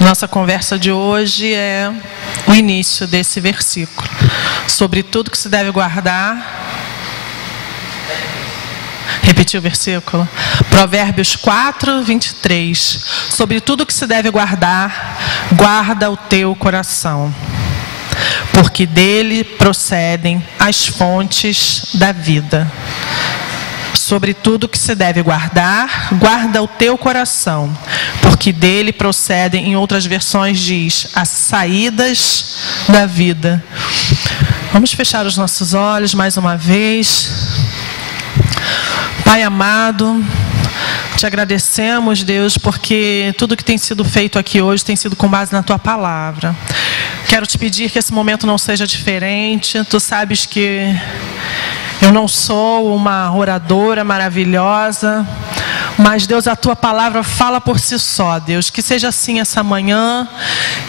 Nossa conversa de hoje é o início desse versículo. Sobre tudo que se deve guardar. Repetir o versículo? Provérbios 4, 23. Sobre tudo que se deve guardar, guarda o teu coração, porque dele procedem as fontes da vida. Sobre tudo que se deve guardar, guarda o teu coração, porque dele procedem, em outras versões diz, as saídas da vida. Vamos fechar os nossos olhos mais uma vez. Pai amado, te agradecemos, Deus, porque tudo que tem sido feito aqui hoje tem sido com base na tua palavra. Quero te pedir que esse momento não seja diferente. Tu sabes que eu não sou uma oradora maravilhosa, mas, Deus, a tua palavra fala por si só, Deus. Que seja assim essa manhã,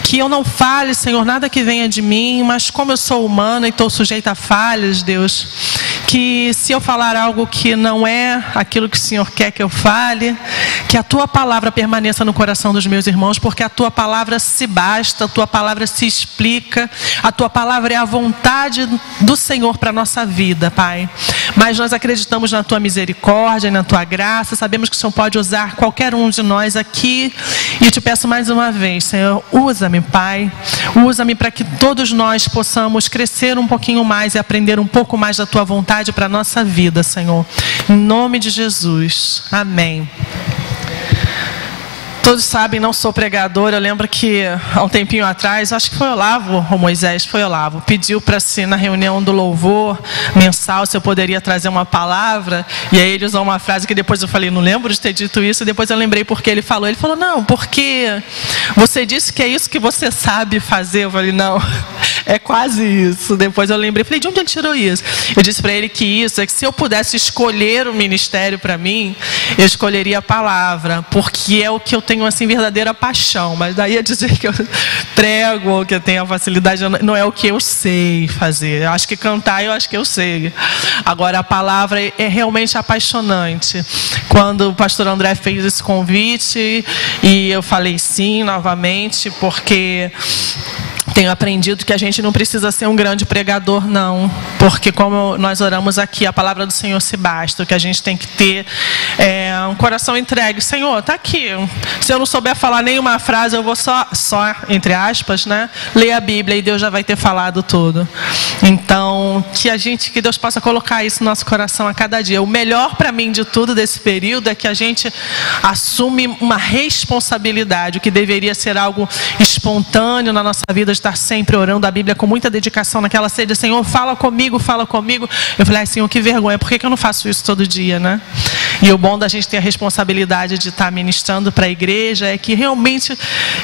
que eu não fale, Senhor, nada que venha de mim, mas como eu sou humana e estou sujeita a falhas, Deus, que se eu falar algo que não é aquilo que o Senhor quer que eu fale, que a tua palavra permaneça no coração dos meus irmãos, porque a tua palavra se basta, a tua palavra se explica, a tua palavra é a vontade do Senhor para a nossa vida, Pai. Mas nós acreditamos na tua misericórdia e na tua graça, sabemos que o Senhor pode usar qualquer um de nós aqui, e eu te peço mais uma vez, Senhor, usa-me, Pai, usa-me para que todos nós possamos crescer um pouquinho mais e aprender um pouco mais da tua vontade para a nossa vida, Senhor, em nome de Jesus, amém. Todos sabem, não sou pregador. Eu lembro que há um tempinho atrás, acho que foi Olavo, ou Moisés, foi Olavo, pediu para si na reunião do louvor mensal se eu poderia trazer uma palavra, e aí ele usou uma frase que depois eu falei, não lembro de ter dito isso, e depois eu lembrei porque ele falou. Ele falou, não, porque você disse que é isso que você sabe fazer. Eu falei, não, é quase isso. Depois eu lembrei, falei, de onde ele tirou isso? Eu disse para ele que isso é que se eu pudesse escolher o ministério para mim, eu escolheria a palavra, porque é o que eu tenho assim verdadeira paixão. Mas daí a dizer que eu prego ou que eu tenho a facilidade, não é o que eu sei fazer. Eu acho que cantar, eu acho que eu sei. Agora a palavra é realmente apaixonante. Quando o pastor André fez esse convite, e eu falei sim novamente, porque tenho aprendido que a gente não precisa ser um grande pregador, não. Porque como nós oramos aqui, a palavra do Senhor se basta. O que a gente tem que ter é um coração entregue. Senhor, está aqui. Se eu não souber falar nenhuma frase, eu vou só entre aspas, né, ler a Bíblia e Deus já vai ter falado tudo. Então, que Deus possa colocar isso no nosso coração a cada dia. O melhor para mim de tudo desse período é que a gente assume uma responsabilidade, o que deveria ser algo espontâneo na nossa vida, de estar sempre orando a Bíblia com muita dedicação naquela sede, Senhor, fala comigo, fala comigo. Eu falei, Senhor, que vergonha, por que eu não faço isso todo dia, né? E o bom da gente ter a responsabilidade de estar ministrando para a igreja é que realmente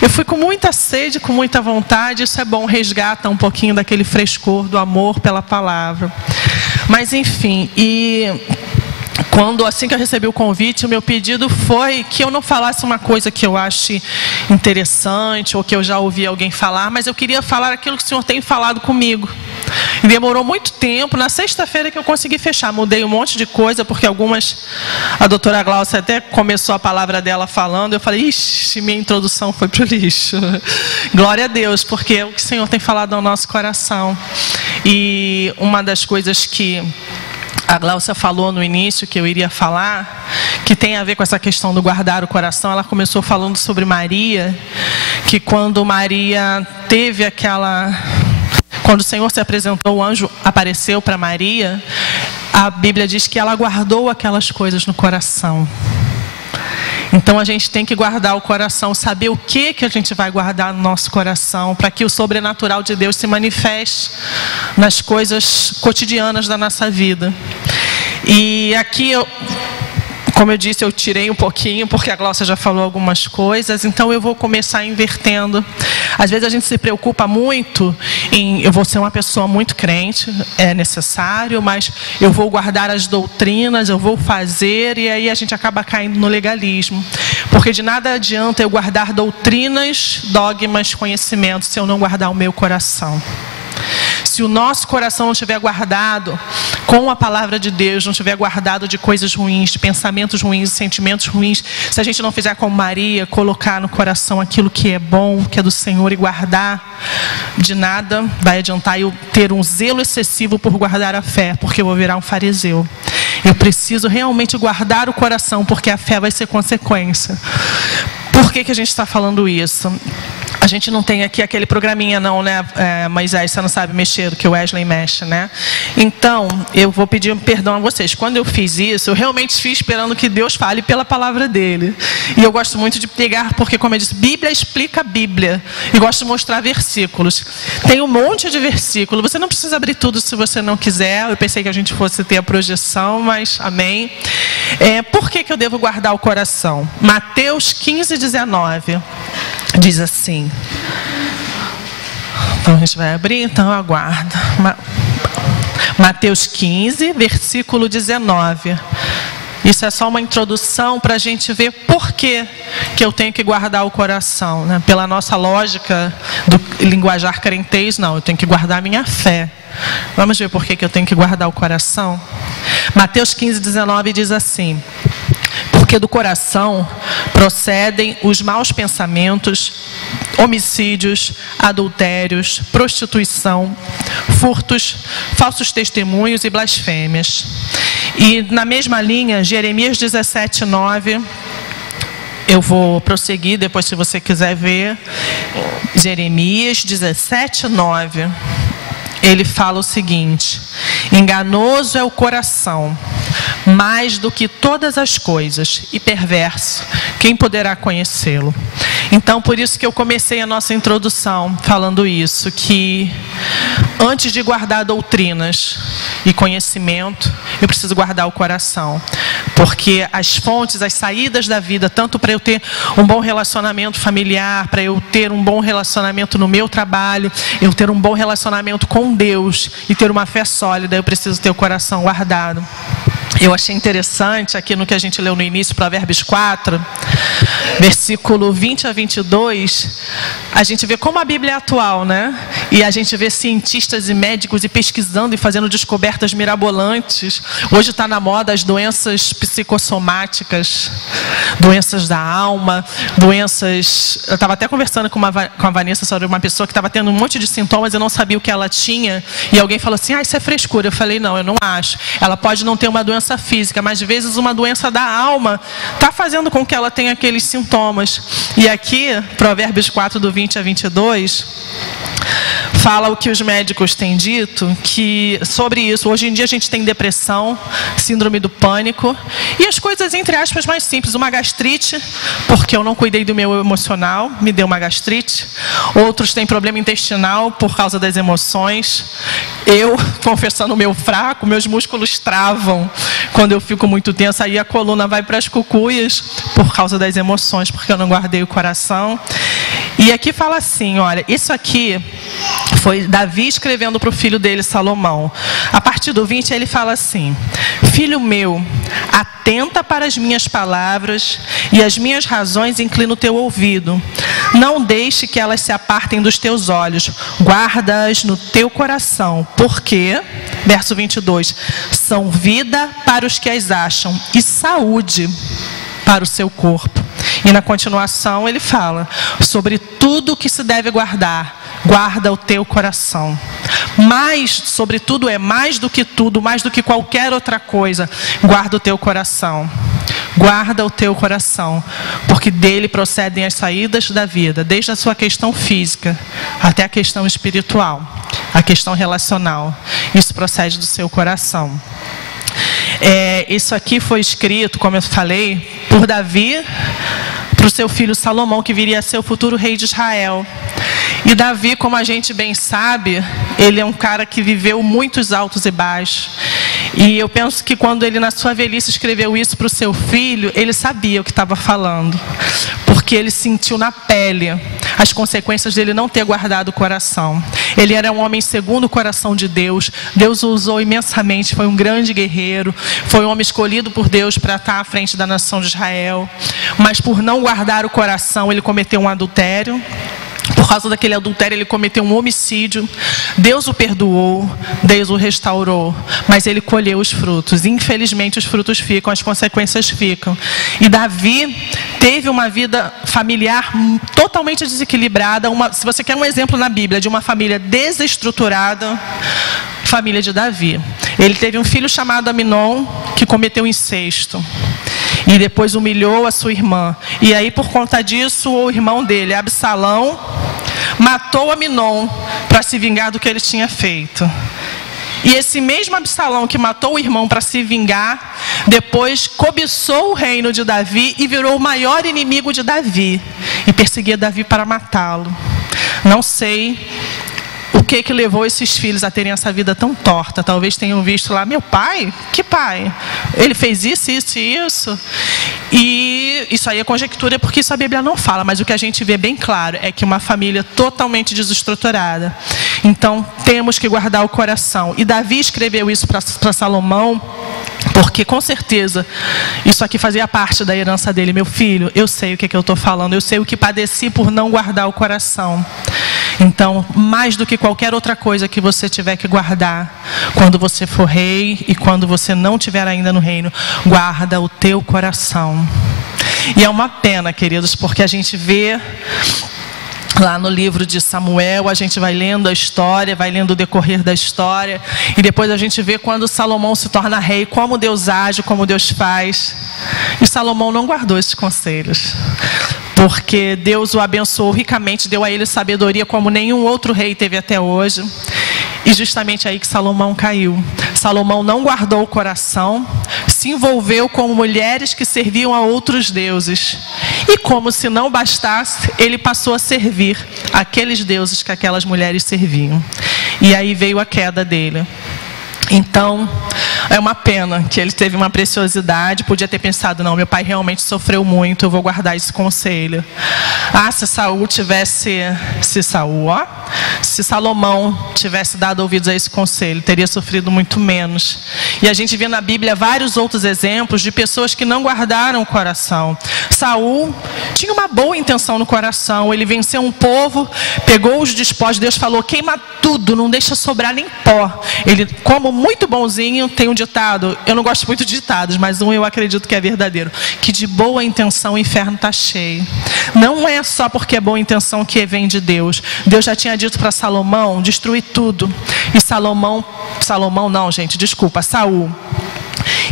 eu fui com muita sede, com muita vontade. Isso é bom, resgata um pouquinho daquele frescor do amor pela palavra. Mas enfim, assim que eu recebi o convite, o meu pedido foi que eu não falasse uma coisa que eu ache interessante ou que eu já ouvi alguém falar, mas eu queria falar aquilo que o Senhor tem falado comigo. E demorou muito tempo. Na sexta-feira que eu consegui fechar, mudei um monte de coisa, porque a doutora Glaucia até começou a palavra dela falando, eu falei, ixi, minha introdução foi pro lixo. Glória a Deus, porque é o que o Senhor tem falado ao nosso coração. E uma das coisas que a Glaucia falou no início, que eu iria falar, que tem a ver com essa questão do guardar o coração, ela começou falando sobre Maria, que quando Maria teve quando o Senhor se apresentou, o anjo apareceu para Maria, a Bíblia diz que ela guardou aquelas coisas no coração. Então a gente tem que guardar o coração, saber o que a gente vai guardar no nosso coração, para que o sobrenatural de Deus se manifeste nas coisas cotidianas da nossa vida. E aqui como eu disse, eu tirei um pouquinho, porque a Glaucia já falou algumas coisas, então eu vou começar invertendo. Às vezes a gente se preocupa muito eu vou ser uma pessoa muito crente, é necessário, mas eu vou guardar as doutrinas, eu vou fazer, e aí a gente acaba caindo no legalismo. Porque de nada adianta eu guardar doutrinas, dogmas, conhecimentos, se eu não guardar o meu coração. Se o nosso coração não estiver guardado com a palavra de Deus, não estiver guardado de coisas ruins, de pensamentos ruins, de sentimentos ruins, se a gente não fizer como Maria, colocar no coração aquilo que é bom, que é do Senhor e guardar, de nada vai adiantar eu ter um zelo excessivo por guardar a fé, porque eu vou virar um fariseu. Eu preciso realmente guardar o coração, porque a fé vai ser consequência. Por que a gente está falando isso? A gente não tem aqui aquele programinha não, né, Moisés, você não sabe mexer, que o Wesley mexe, né? Então, eu vou pedir perdão a vocês. Quando eu fiz isso, eu realmente fiz esperando que Deus fale pela palavra dele. E eu gosto muito de pegar, porque como eu disse, Bíblia explica a Bíblia. E gosto de mostrar versículos. Tem um monte de versículos. Você não precisa abrir tudo se você não quiser. Eu pensei que a gente fosse ter a projeção, mas amém. Por que eu devo guardar o coração? Mateus 15:19 diz assim. Então a gente vai abrir, então aguarda. Mateus 15, versículo 19. Isso é só uma introdução para a gente ver por que eu tenho que guardar o coração, né? Pela nossa lógica do linguajar crentez, não, eu tenho que guardar a minha fé. Vamos ver por que eu tenho que guardar o coração? Mateus 15:19 diz assim: porque do coração procedem os maus pensamentos, homicídios, adultérios, prostituição, furtos, falsos testemunhos e blasfêmias. E na mesma linha, Jeremias 17:9, eu vou prosseguir depois se você quiser ver. Jeremias 17:9. Ele fala o seguinte: enganoso é o coração, mais do que todas as coisas, e perverso, quem poderá conhecê-lo? Então, por isso que eu comecei a nossa introdução falando isso, que antes de guardar doutrinas e conhecimento, eu preciso guardar o coração. Porque as fontes, as saídas da vida, tanto para eu ter um bom relacionamento familiar, para eu ter um bom relacionamento no meu trabalho, eu ter um bom relacionamento com Deus e ter uma fé sólida, eu preciso ter o coração guardado. Eu achei interessante aqui no que a gente leu no início, Provérbios 4, versículo 20 a 22, a gente vê como a Bíblia é atual, né? E a gente vê cientistas e médicos e pesquisando e fazendo descobertas mirabolantes. Hoje está na moda as doenças psicossomáticas, doenças da alma, doenças... Eu estava até conversando com a Vanessa sobre uma pessoa que estava tendo um monte de sintomas e eu não sabia o que ela tinha. E alguém falou assim, isso é frescura. Eu falei, não, eu não acho. Ela pode não ter uma doença física, mas às vezes uma doença da alma está fazendo com que ela tenha aqueles sintomas. E aqui, Provérbios 4, do 20 a 22, fala o que os médicos têm dito, que sobre isso, hoje em dia a gente tem depressão, síndrome do pânico, e as coisas, entre aspas, mais simples, uma gastrite, porque eu não cuidei do meu emocional, me deu uma gastrite. Outros têm problema intestinal por causa das emoções. Eu, confessando o meu fraco, meus músculos travam quando eu fico muito tensa, aí a coluna vai para as cucuias por causa das emoções, porque eu não guardei o coração. E aqui fala assim, olha, isso aqui foi Davi escrevendo para o filho dele, Salomão. A partir do 20 ele fala assim: filho meu, atenta para as minhas palavras e as minhas razões inclina o teu ouvido. Não deixe que elas se apartem dos teus olhos, guarda-as no teu coração, porque, verso 22, são vida para os que as acham e saúde para o seu corpo. E na continuação ele fala sobre tudo que se deve guardar. Guarda o teu coração. Mas, sobretudo, é mais do que tudo, mais do que qualquer outra coisa. Guarda o teu coração. Guarda o teu coração, porque dele procedem as saídas da vida, desde a sua questão física até a questão espiritual, a questão relacional. Isso procede do seu coração. Isso aqui foi escrito, como eu falei, por Davi para o seu filho Salomão, que viria a ser o futuro rei de Israel. E Davi, como a gente bem sabe, ele é um cara que viveu muitos altos e baixos. E eu penso que quando ele na sua velhice escreveu isso para o seu filho, ele sabia o que estava falando, porque ele sentiu na pele as consequências dele não ter guardado o coração. Ele era um homem segundo o coração de Deus. Deus o usou imensamente, foi um grande guerreiro, foi um homem escolhido por Deus para estar à frente da nação de Israel. Mas por não guardar o coração, ele cometeu um adultério. Por causa daquele adultério, ele cometeu um homicídio. Deus o perdoou, Deus o restaurou, mas ele colheu os frutos. Infelizmente, os frutos ficam, as consequências ficam. E Davi teve uma vida familiar totalmente desequilibrada. Se você quer um exemplo na Bíblia de uma família desestruturada, família de Davi. Ele teve um filho chamado Aminon, que cometeu incesto. E depois humilhou a sua irmã. E aí, por conta disso, o irmão dele, Absalão, matou Aminon para se vingar do que ele tinha feito. E esse mesmo Absalão que matou o irmão para se vingar, depois cobiçou o reino de Davi e virou o maior inimigo de Davi. E perseguia Davi para matá-lo. Não sei o que levou esses filhos a terem essa vida tão torta. Talvez tenham visto lá, meu pai? Que pai? Ele fez isso, isso e isso. E isso aí é conjectura, porque isso a Bíblia não fala. Mas o que a gente vê bem claro é que uma família totalmente desestruturada. Então, temos que guardar o coração. E Davi escreveu isso para Salomão, porque com certeza isso aqui fazia parte da herança dele. Meu filho, eu sei o que eu estou falando. Eu sei o que padeci por não guardar o coração. Então, mais do que qualquer outra coisa que você tiver que guardar, quando você for rei e quando você não estiver ainda no reino, guarda o teu coração. E é uma pena, queridos, porque a gente vê lá no livro de Samuel, a gente vai lendo a história, vai lendo o decorrer da história, e depois a gente vê quando Salomão se torna rei, como Deus age, como Deus faz. E Salomão não guardou esses conselhos, porque Deus o abençoou ricamente, deu a ele sabedoria como nenhum outro rei teve até hoje. E justamente aí que Salomão caiu. Salomão não guardou o coração, se envolveu com mulheres que serviam a outros deuses. E como se não bastasse, ele passou a servir aqueles deuses que aquelas mulheres serviam. E aí veio a queda dele. Então, é uma pena que ele teve uma preciosidade, podia ter pensado, não, meu pai realmente sofreu muito, eu vou guardar esse conselho. Se Salomão tivesse dado ouvidos a esse conselho, teria sofrido muito menos. E a gente vê na Bíblia vários outros exemplos de pessoas que não guardaram o coração. Saul tinha uma boa intenção no coração, ele venceu um povo, pegou os despojos, Deus falou, queima tudo, não deixa sobrar nem pó. Ele, como muito bonzinho, tem um ditado, eu não gosto muito de ditados, mas um eu acredito que é verdadeiro, que de boa intenção o inferno está cheio. Não é só porque é boa intenção que vem de Deus. Deus já tinha dito para Salomão destruir tudo. E Saul.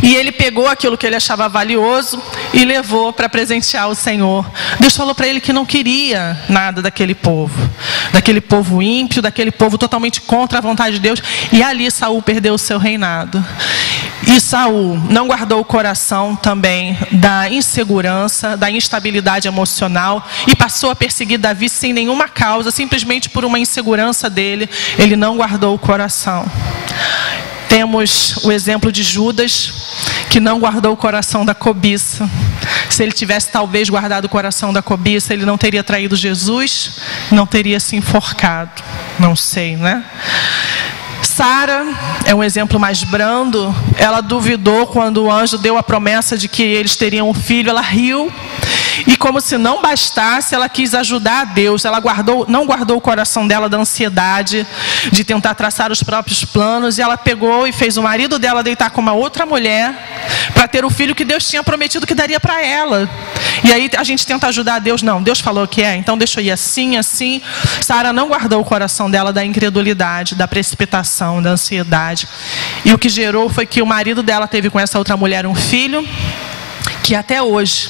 E ele pegou aquilo que ele achava valioso e levou para presentear o Senhor. Deus falou para ele que não queria nada daquele povo ímpio, daquele povo totalmente contra a vontade de Deus. E ali Saul perdeu o seu reinado. E Saul não guardou o coração também da insegurança, da instabilidade emocional, e passou a perseguir Davi sem nenhuma causa, simplesmente por uma insegurança dele. Ele não guardou o coração. Temos o exemplo de Judas, que não guardou o coração da cobiça. Se ele tivesse talvez guardado o coração da cobiça, ele não teria traído Jesus, não teria se enforcado. Não sei, né? Sara é um exemplo mais brando. Ela duvidou quando o anjo deu a promessa de que eles teriam um filho. Ela riu. E como se não bastasse, ela quis ajudar a Deus. Ela não guardou o coração dela da ansiedade, de tentar traçar os próprios planos. E ela pegou e fez o marido dela deitar com uma outra mulher para ter o filho que Deus tinha prometido que daria para ela. E aí a gente tenta ajudar a Deus. Não, Deus falou que então deixa eu ir assim, assim. Sara não guardou o coração dela da incredulidade, da precipitação, da ansiedade. E o que gerou foi que o marido dela teve com essa outra mulher um filho, que até hoje,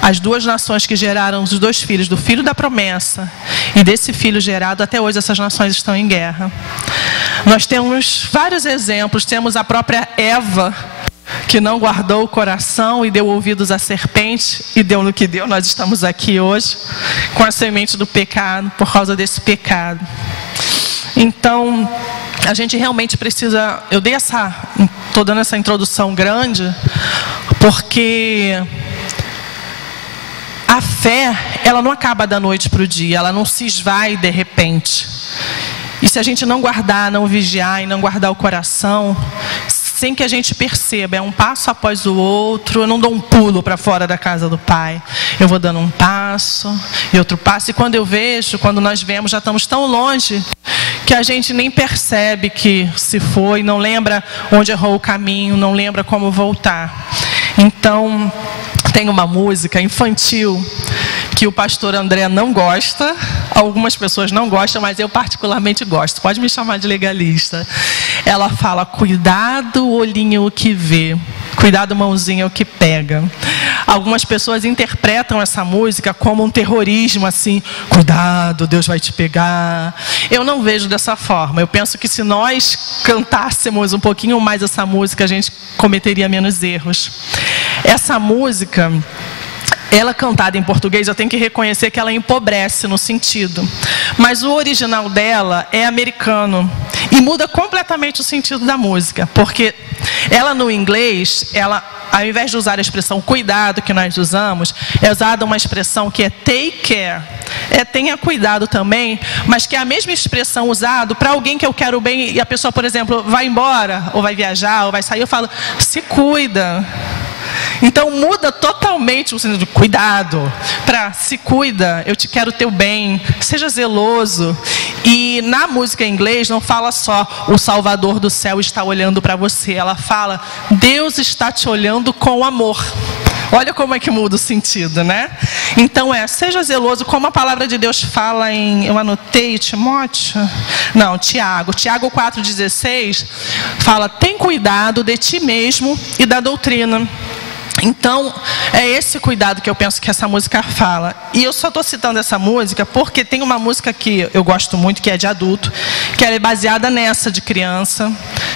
as duas nações que geraram os dois filhos, do filho da promessa e desse filho gerado, até hoje essas nações estão em guerra. Nós temos vários exemplos. Temos a própria Eva, que não guardou o coração e deu ouvidos à serpente, e deu no que deu. Nós estamos aqui hoje com a semente do pecado, por causa desse pecado. Então, a gente realmente precisa... Estou dando essa introdução grande, porque a fé, ela não acaba da noite para o dia, ela não se esvai de repente. E se a gente não guardar, não vigiar e não guardar o coração, sem que a gente perceba. É um passo após o outro. Eu não dou um pulo para fora da casa do Pai. Eu vou dando um passo e outro passo. E quando eu vejo, quando nós vemos, já estamos tão longe que a gente nem percebe que se foi, não lembra onde errou o caminho, não lembra como voltar. Então, tem uma música infantil que o pastor André não gosta. Algumas pessoas não gostam, mas eu particularmente gosto. Pode me chamar de legalista. Ela fala: cuidado, olhinho, o que vê. Cuidado, mãozinha, o que pega. Algumas pessoas interpretam essa música como um terrorismo, assim: cuidado, Deus vai te pegar. Eu não vejo dessa forma. Eu penso que se nós cantássemos um pouquinho mais essa música, a gente cometeria menos erros. Essa música, ela cantada em português, eu tenho que reconhecer que ela empobrece no sentido. Mas o original dela é americano. E muda completamente o sentido da música. Porque ela no inglês, ela, ao invés de usar a expressão cuidado que nós usamos, é usada uma expressão que é take care. Tenha cuidado também, mas que é a mesma expressão usada para alguém que eu quero bem e a pessoa, por exemplo, vai embora, ou vai viajar, ou vai sair, eu falo: se cuida. Então muda totalmente o sentido de cuidado para se cuida, eu te quero teu bem, seja zeloso. E na música em inglês não fala só o Salvador do céu está olhando para você, ela fala: Deus está te olhando com amor. Olha como é que muda o sentido, né? Então seja zeloso, como a palavra de Deus fala em, eu anotei, Timóteo? Não, Tiago 4,16 fala: tem cuidado de ti mesmo e da doutrina. Então, é esse cuidado que eu penso que essa música fala. E eu só estou citando essa música porque tem uma música que eu gosto muito, que é de adulto, que ela é baseada nessa de criança.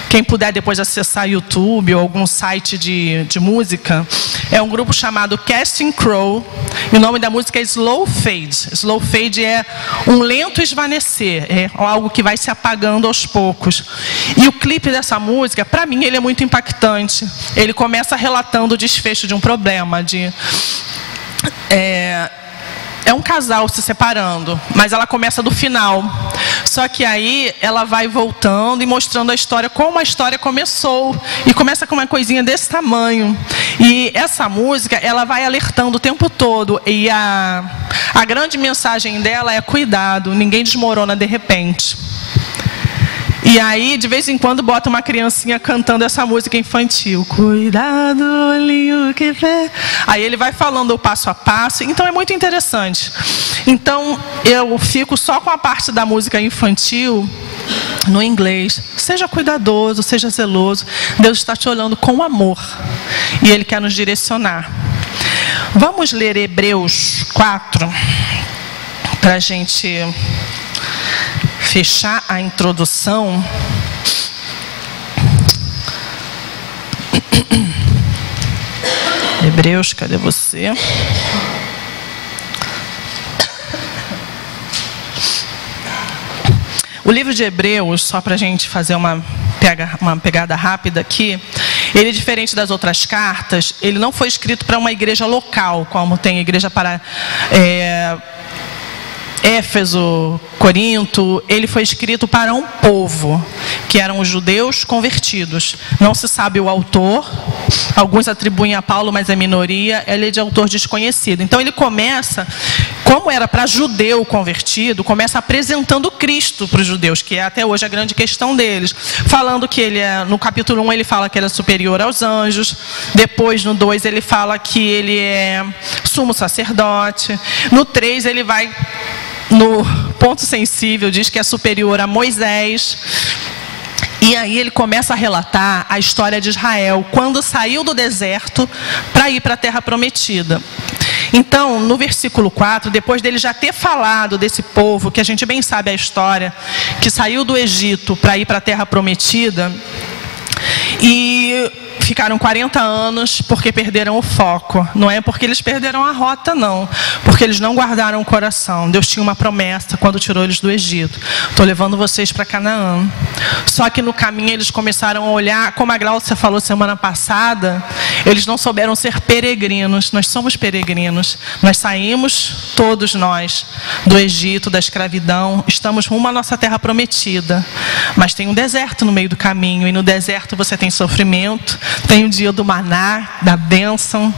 Quem puder depois acessar YouTube ou algum site de música, é um grupo chamado Casting Crow, e o nome da música é Slow Fade. Slow Fade é um lento esvanecer, é algo que vai se apagando aos poucos. E o clipe dessa música, para mim, ele é muito impactante. Ele começa relatando o desfecho de um problema, é um casal se separando, mas ela começa do final. Só que aí ela vai voltando e mostrando a história, como a história começou. E começa com uma coisinha desse tamanho. E essa música, ela vai alertando o tempo todo. E a grande mensagem dela é: cuidado, ninguém desmorona de repente. E aí, de vez em quando, bota uma criancinha cantando essa música infantil. Cuidado, olhinho que vê. Aí ele vai falando o passo a passo. Então é muito interessante. Então eu fico só com a parte da música infantil no inglês. Seja cuidadoso, seja zeloso. Deus está te olhando com amor. E Ele quer nos direcionar. Vamos ler Hebreus 4 para a gente fechar a introdução. Hebreus, cadê você? O livro de Hebreus, só para a gente fazer uma pegada rápida aqui, ele é diferente das outras cartas. Ele não foi escrito para uma igreja local, como tem a igreja para Éfeso, Corinto. Ele foi escrito para um povo, que eram os judeus convertidos. Não se sabe o autor, alguns atribuem a Paulo, mas é minoria. Ele é de autor desconhecido. Então ele começa, como era para judeu convertido, começa apresentando Cristo para os judeus, que é até hoje a grande questão deles. Falando que ele no capítulo 1 ele fala que ele é superior aos anjos. Depois no 2 ele fala que ele é sumo sacerdote. No 3 ele vai, no ponto sensível, diz que é superior a Moisés. E aí ele começa a relatar a história de Israel, quando saiu do deserto para ir para a terra prometida. Então, no versículo 4, depois dele já ter falado desse povo, que a gente bem sabe a história, que saiu do Egito para ir para a terra prometida, e ficaram 40 anos porque perderam o foco. Não é porque eles perderam a rota, não. Porque eles não guardaram o coração. Deus tinha uma promessa quando tirou eles do Egito. Estou levando vocês para Canaã. Só que no caminho eles começaram a olhar, como a Glaucia falou semana passada, eles não souberam ser peregrinos. Nós somos peregrinos. Nós saímos, todos nós, do Egito, da escravidão. Estamos rumo à nossa terra prometida. Mas tem um deserto no meio do caminho. E no deserto você tem sofrimento, tem o dia do maná, da bênção,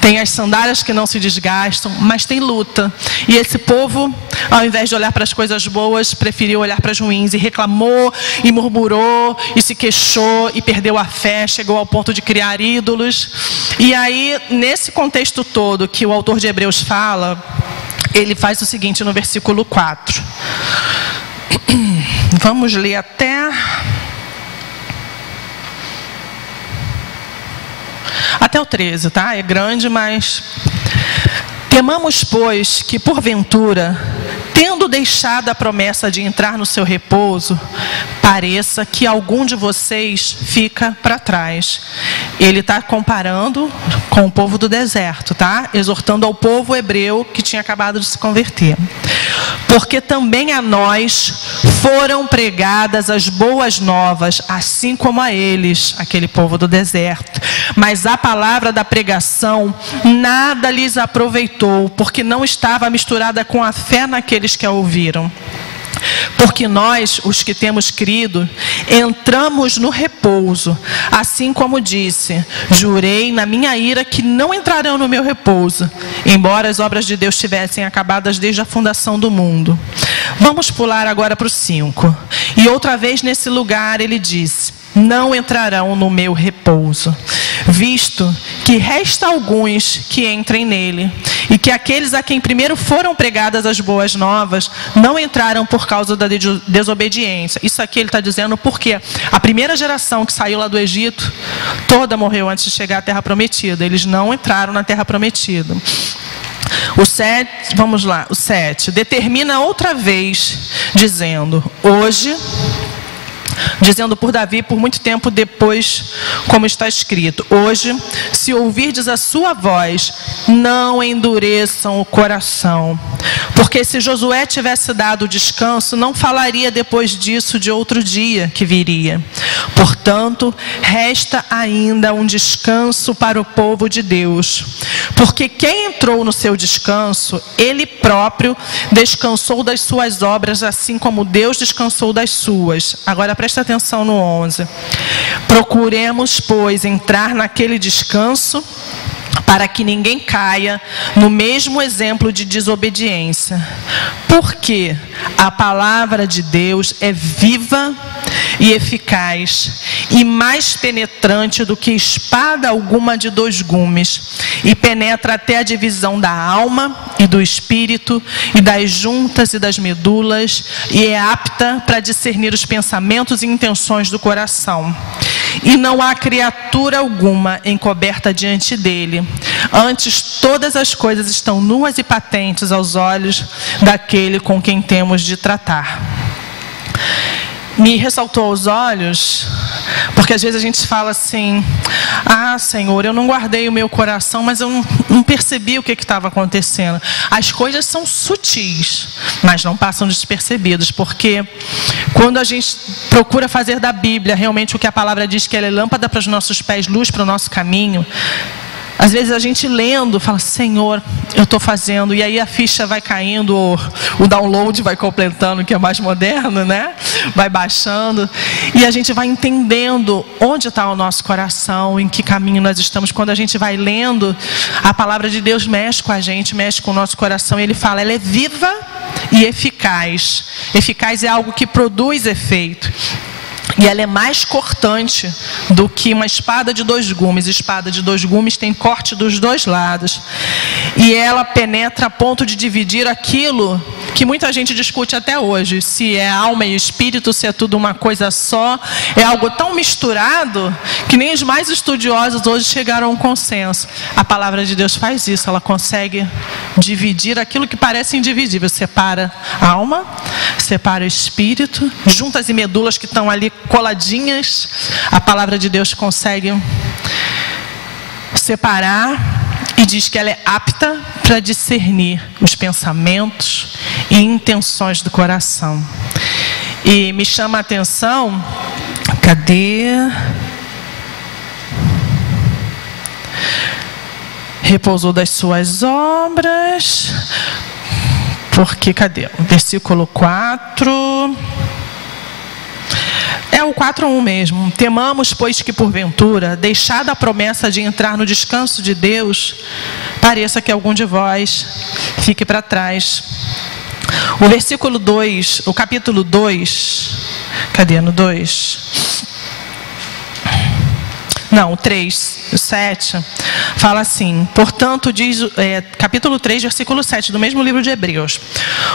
tem as sandálias que não se desgastam, mas tem luta. E esse povo, ao invés de olhar para as coisas boas, preferiu olhar para as ruins e reclamou, e murmurou, e se queixou, e perdeu a fé, chegou ao ponto de criar ídolos. E aí, nesse contexto todo que o autor de Hebreus fala, ele faz o seguinte no versículo 4. Vamos ler até o 13, tá? É grande, mas... Temamos, pois, que porventura, tendo deixado a promessa de entrar no seu repouso, pareça que algum de vocês fica para trás. Ele está comparando com o povo do deserto, tá? Exortando ao povo hebreu que tinha acabado de se converter. Porque também a nós foram pregadas as boas novas, assim como a eles, aquele povo do deserto. Mas a palavra da pregação nada lhes aproveitou, porque não estava misturada com a fé naqueles que a ouviram. Porque nós, os que temos crido, entramos no repouso, assim como disse: jurei na minha ira que não entrarão no meu repouso, embora as obras de Deus tivessem acabadas desde a fundação do mundo. Vamos pular agora para o 5. E outra vez nesse lugar ele disse: não entrarão no meu repouso, visto que resta alguns que entrem nele, e que aqueles a quem primeiro foram pregadas as boas novas não entraram por causa da desobediência. Isso aqui ele está dizendo porque a primeira geração que saiu lá do Egito, toda morreu antes de chegar à terra prometida. Eles não entraram na terra prometida. O 7, vamos lá, o 7 determina outra vez, dizendo: hoje, dizendo por Davi por muito tempo depois, como está escrito: hoje, se ouvirdes a sua voz, não endureçam o coração. Porque se Josué tivesse dado descanso, não falaria depois disso de outro dia que viria. Portanto, resta ainda um descanso para o povo de Deus. Porque quem entrou no seu descanso, ele próprio descansou das suas obras, assim como Deus descansou das suas. Agora presta atenção no 11. Procuremos, pois, entrar naquele descanso, para que ninguém caia no mesmo exemplo de desobediência. Porque a palavra de Deus é viva e eficaz, e mais penetrante do que espada alguma de 2 gumes, e penetra até a divisão da alma e do espírito, e das juntas e das medulas, e é apta para discernir os pensamentos e intenções do coração. E não há criatura alguma encoberta diante dele. Antes, todas as coisas estão nuas e patentes aos olhos daquele com quem temos de tratar. Me ressaltou aos olhos, porque às vezes a gente fala assim: ah, Senhor, eu não guardei o meu coração, mas eu não percebi o que estava acontecendo. As coisas são sutis, mas não passam despercebidas, porque quando a gente procura fazer da Bíblia realmente o que a palavra diz, que ela é lâmpada para os nossos pés, luz para o nosso caminho, às vezes a gente lendo, fala: Senhor, eu estou fazendo. E aí a ficha vai caindo, o download vai completando, que é mais moderno, né? Vai baixando. E a gente vai entendendo onde está o nosso coração, em que caminho nós estamos. Quando a gente vai lendo, a palavra de Deus mexe com a gente, mexe com o nosso coração. E ele fala: ela é viva e eficaz. Eficaz é algo que produz efeito. E ela é mais cortante do que uma espada de 2 gumes. Espada de 2 gumes tem corte dos 2 lados. E ela penetra a ponto de dividir aquilo que muita gente discute até hoje. Se é alma e espírito, se é tudo uma coisa só. É algo tão misturado que nem os mais estudiosos hoje chegaram a um consenso. A palavra de Deus faz isso. Ela consegue dividir aquilo que parece indivisível. Separa a alma, separa o espírito, juntas e medulas que estão ali coladinhas. A palavra de Deus consegue separar, e diz que ela é apta para discernir os pensamentos e intenções do coração. E me chama a atenção, cadê? Repousou das suas obras, porque, cadê? Versículo 4... É o 4:1 mesmo. Temamos, pois, que porventura, deixada a promessa de entrar no descanso de Deus, pareça que algum de vós fique para trás. O versículo 2, o capítulo 2, cadê no 2? Não, o 3, o 7, fala assim, portanto, diz, capítulo 3, versículo 7, do mesmo livro de Hebreus.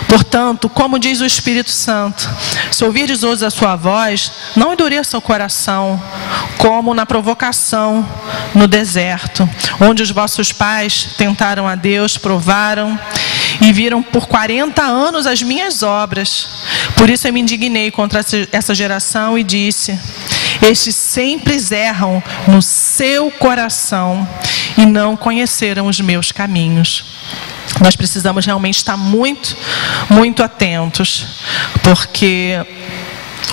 Portanto, como diz o Espírito Santo, se ouvirdes hoje a sua voz, não endureça o coração, como na provocação no deserto, onde os vossos pais tentaram a Deus, provaram e viram por 40 anos as minhas obras. Por isso eu me indignei contra essa geração e disse: estes sempre erram no seu coração e não conheceram os meus caminhos. Nós precisamos realmente estar muito, muito atentos, porque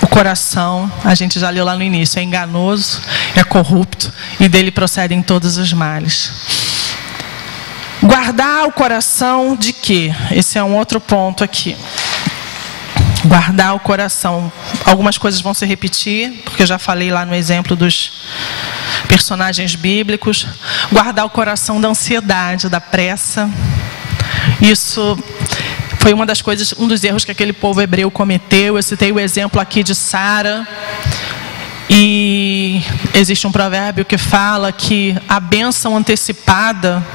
o coração, a gente já leu lá no início, é enganoso, é corrupto e dele procedem todos os males. Guardar o coração de quê? Esse é um outro ponto aqui. Guardar o coração. Algumas coisas vão se repetir, porque eu já falei lá no exemplo dos personagens bíblicos. Guardar o coração da ansiedade, da pressa. Isso foi uma das coisas, um dos erros que aquele povo hebreu cometeu. Eu citei o exemplo aqui de Sara. E existe um provérbio que fala que a bênção antecipada,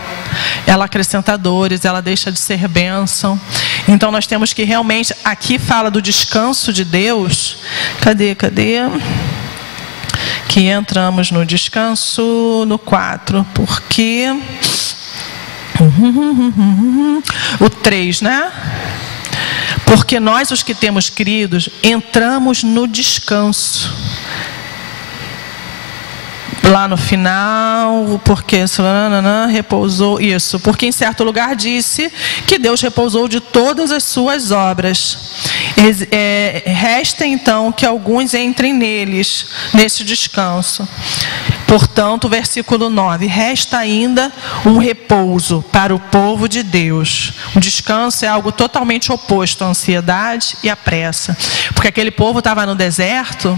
ela acrescenta dores, ela deixa de ser bênção. Então nós temos que realmente, aqui fala do descanso de Deus. Cadê? Que entramos no descanso no 4, porque... O 3, né? Porque nós, os que temos cridos, entramos no descanso. Lá no final, porque repousou, isso, porque em certo lugar disse que Deus repousou de todas as suas obras. Resta então que alguns entrem neles, nesse descanso. Portanto, versículo 9, resta ainda um repouso para o povo de Deus. O descanso é algo totalmente oposto à ansiedade e à pressa, porque aquele povo estava no deserto.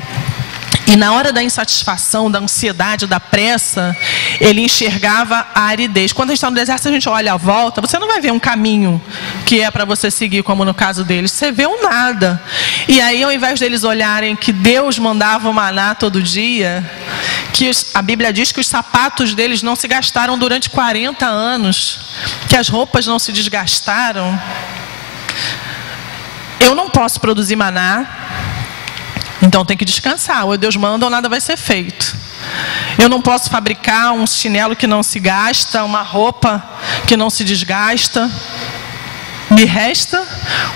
E na hora da insatisfação, da ansiedade, da pressa, ele enxergava a aridez. Quando a gente está no deserto, a gente olha à volta, você não vai ver um caminho que é para você seguir, como no caso deles. Você vê um nada. E aí, ao invés deles olharem que Deus mandava o maná todo dia, que a Bíblia diz que os sapatos deles não se gastaram durante 40 anos, que as roupas não se desgastaram. Eu não posso produzir maná, então tem que descansar. Ou Deus manda ou nada vai ser feito. Eu não posso fabricar um chinelo que não se gasta, uma roupa que não se desgasta. Me resta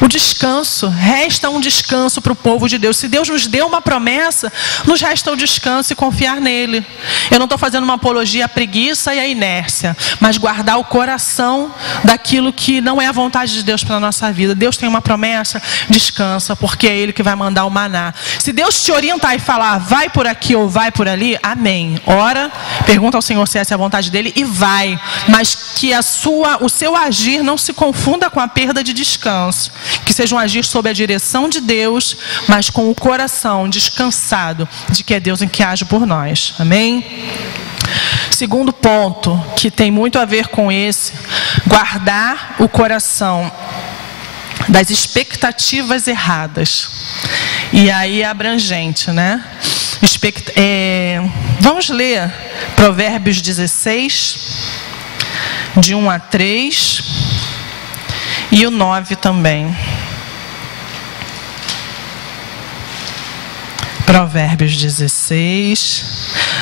o descanso, resta um descanso para o povo de Deus. Se Deus nos deu uma promessa, nos resta o descanso e confiar nele. Eu não estou fazendo uma apologia à preguiça e à inércia, mas guardar o coração daquilo que não é a vontade de Deus para a nossa vida. Deus tem uma promessa, descansa, porque é Ele que vai mandar o maná. Se Deus te orientar e falar, vai por aqui ou vai por ali, amém. Ora, pergunta ao Senhor se essa é a vontade dele e vai. Mas que o seu agir não se confunda com a perda de descanso, que seja um agir sob a direção de Deus, mas com o coração descansado de que é Deus em que age por nós, amém? Segundo ponto, que tem muito a ver com esse, guardar o coração das expectativas erradas. E aí é abrangente, né? Vamos ler Provérbios 16, de 1 a 3, e o 9 também. Provérbios 16.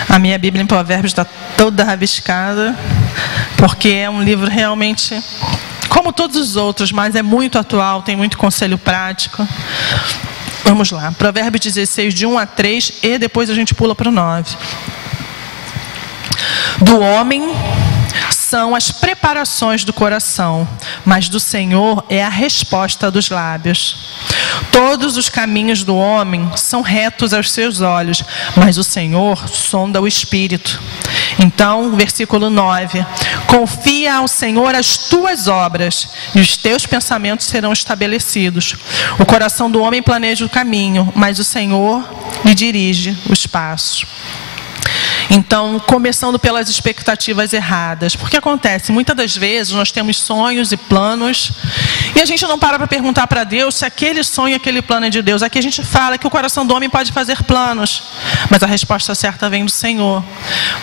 A minha Bíblia em Provérbios está toda rabiscada, porque é um livro realmente, como todos os outros, mas é muito atual, tem muito conselho prático. Vamos lá, Provérbios 16, de 1 a 3, e depois a gente pula para o 9. Do homem são as preparações do coração, mas do Senhor é a resposta dos lábios. Todos os caminhos do homem são retos aos seus olhos, mas o Senhor sonda o espírito. Então, versículo 9: confia ao Senhor as tuas obras, e os teus pensamentos serão estabelecidos. O coração do homem planeja o caminho, mas o Senhor lhe dirige os passos. Então, começando pelas expectativas erradas. Porque acontece, muitas das vezes nós temos sonhos e planos e a gente não para perguntar para Deus se aquele sonho e aquele plano é de Deus. Aqui a gente fala que o coração do homem pode fazer planos, mas a resposta certa vem do Senhor.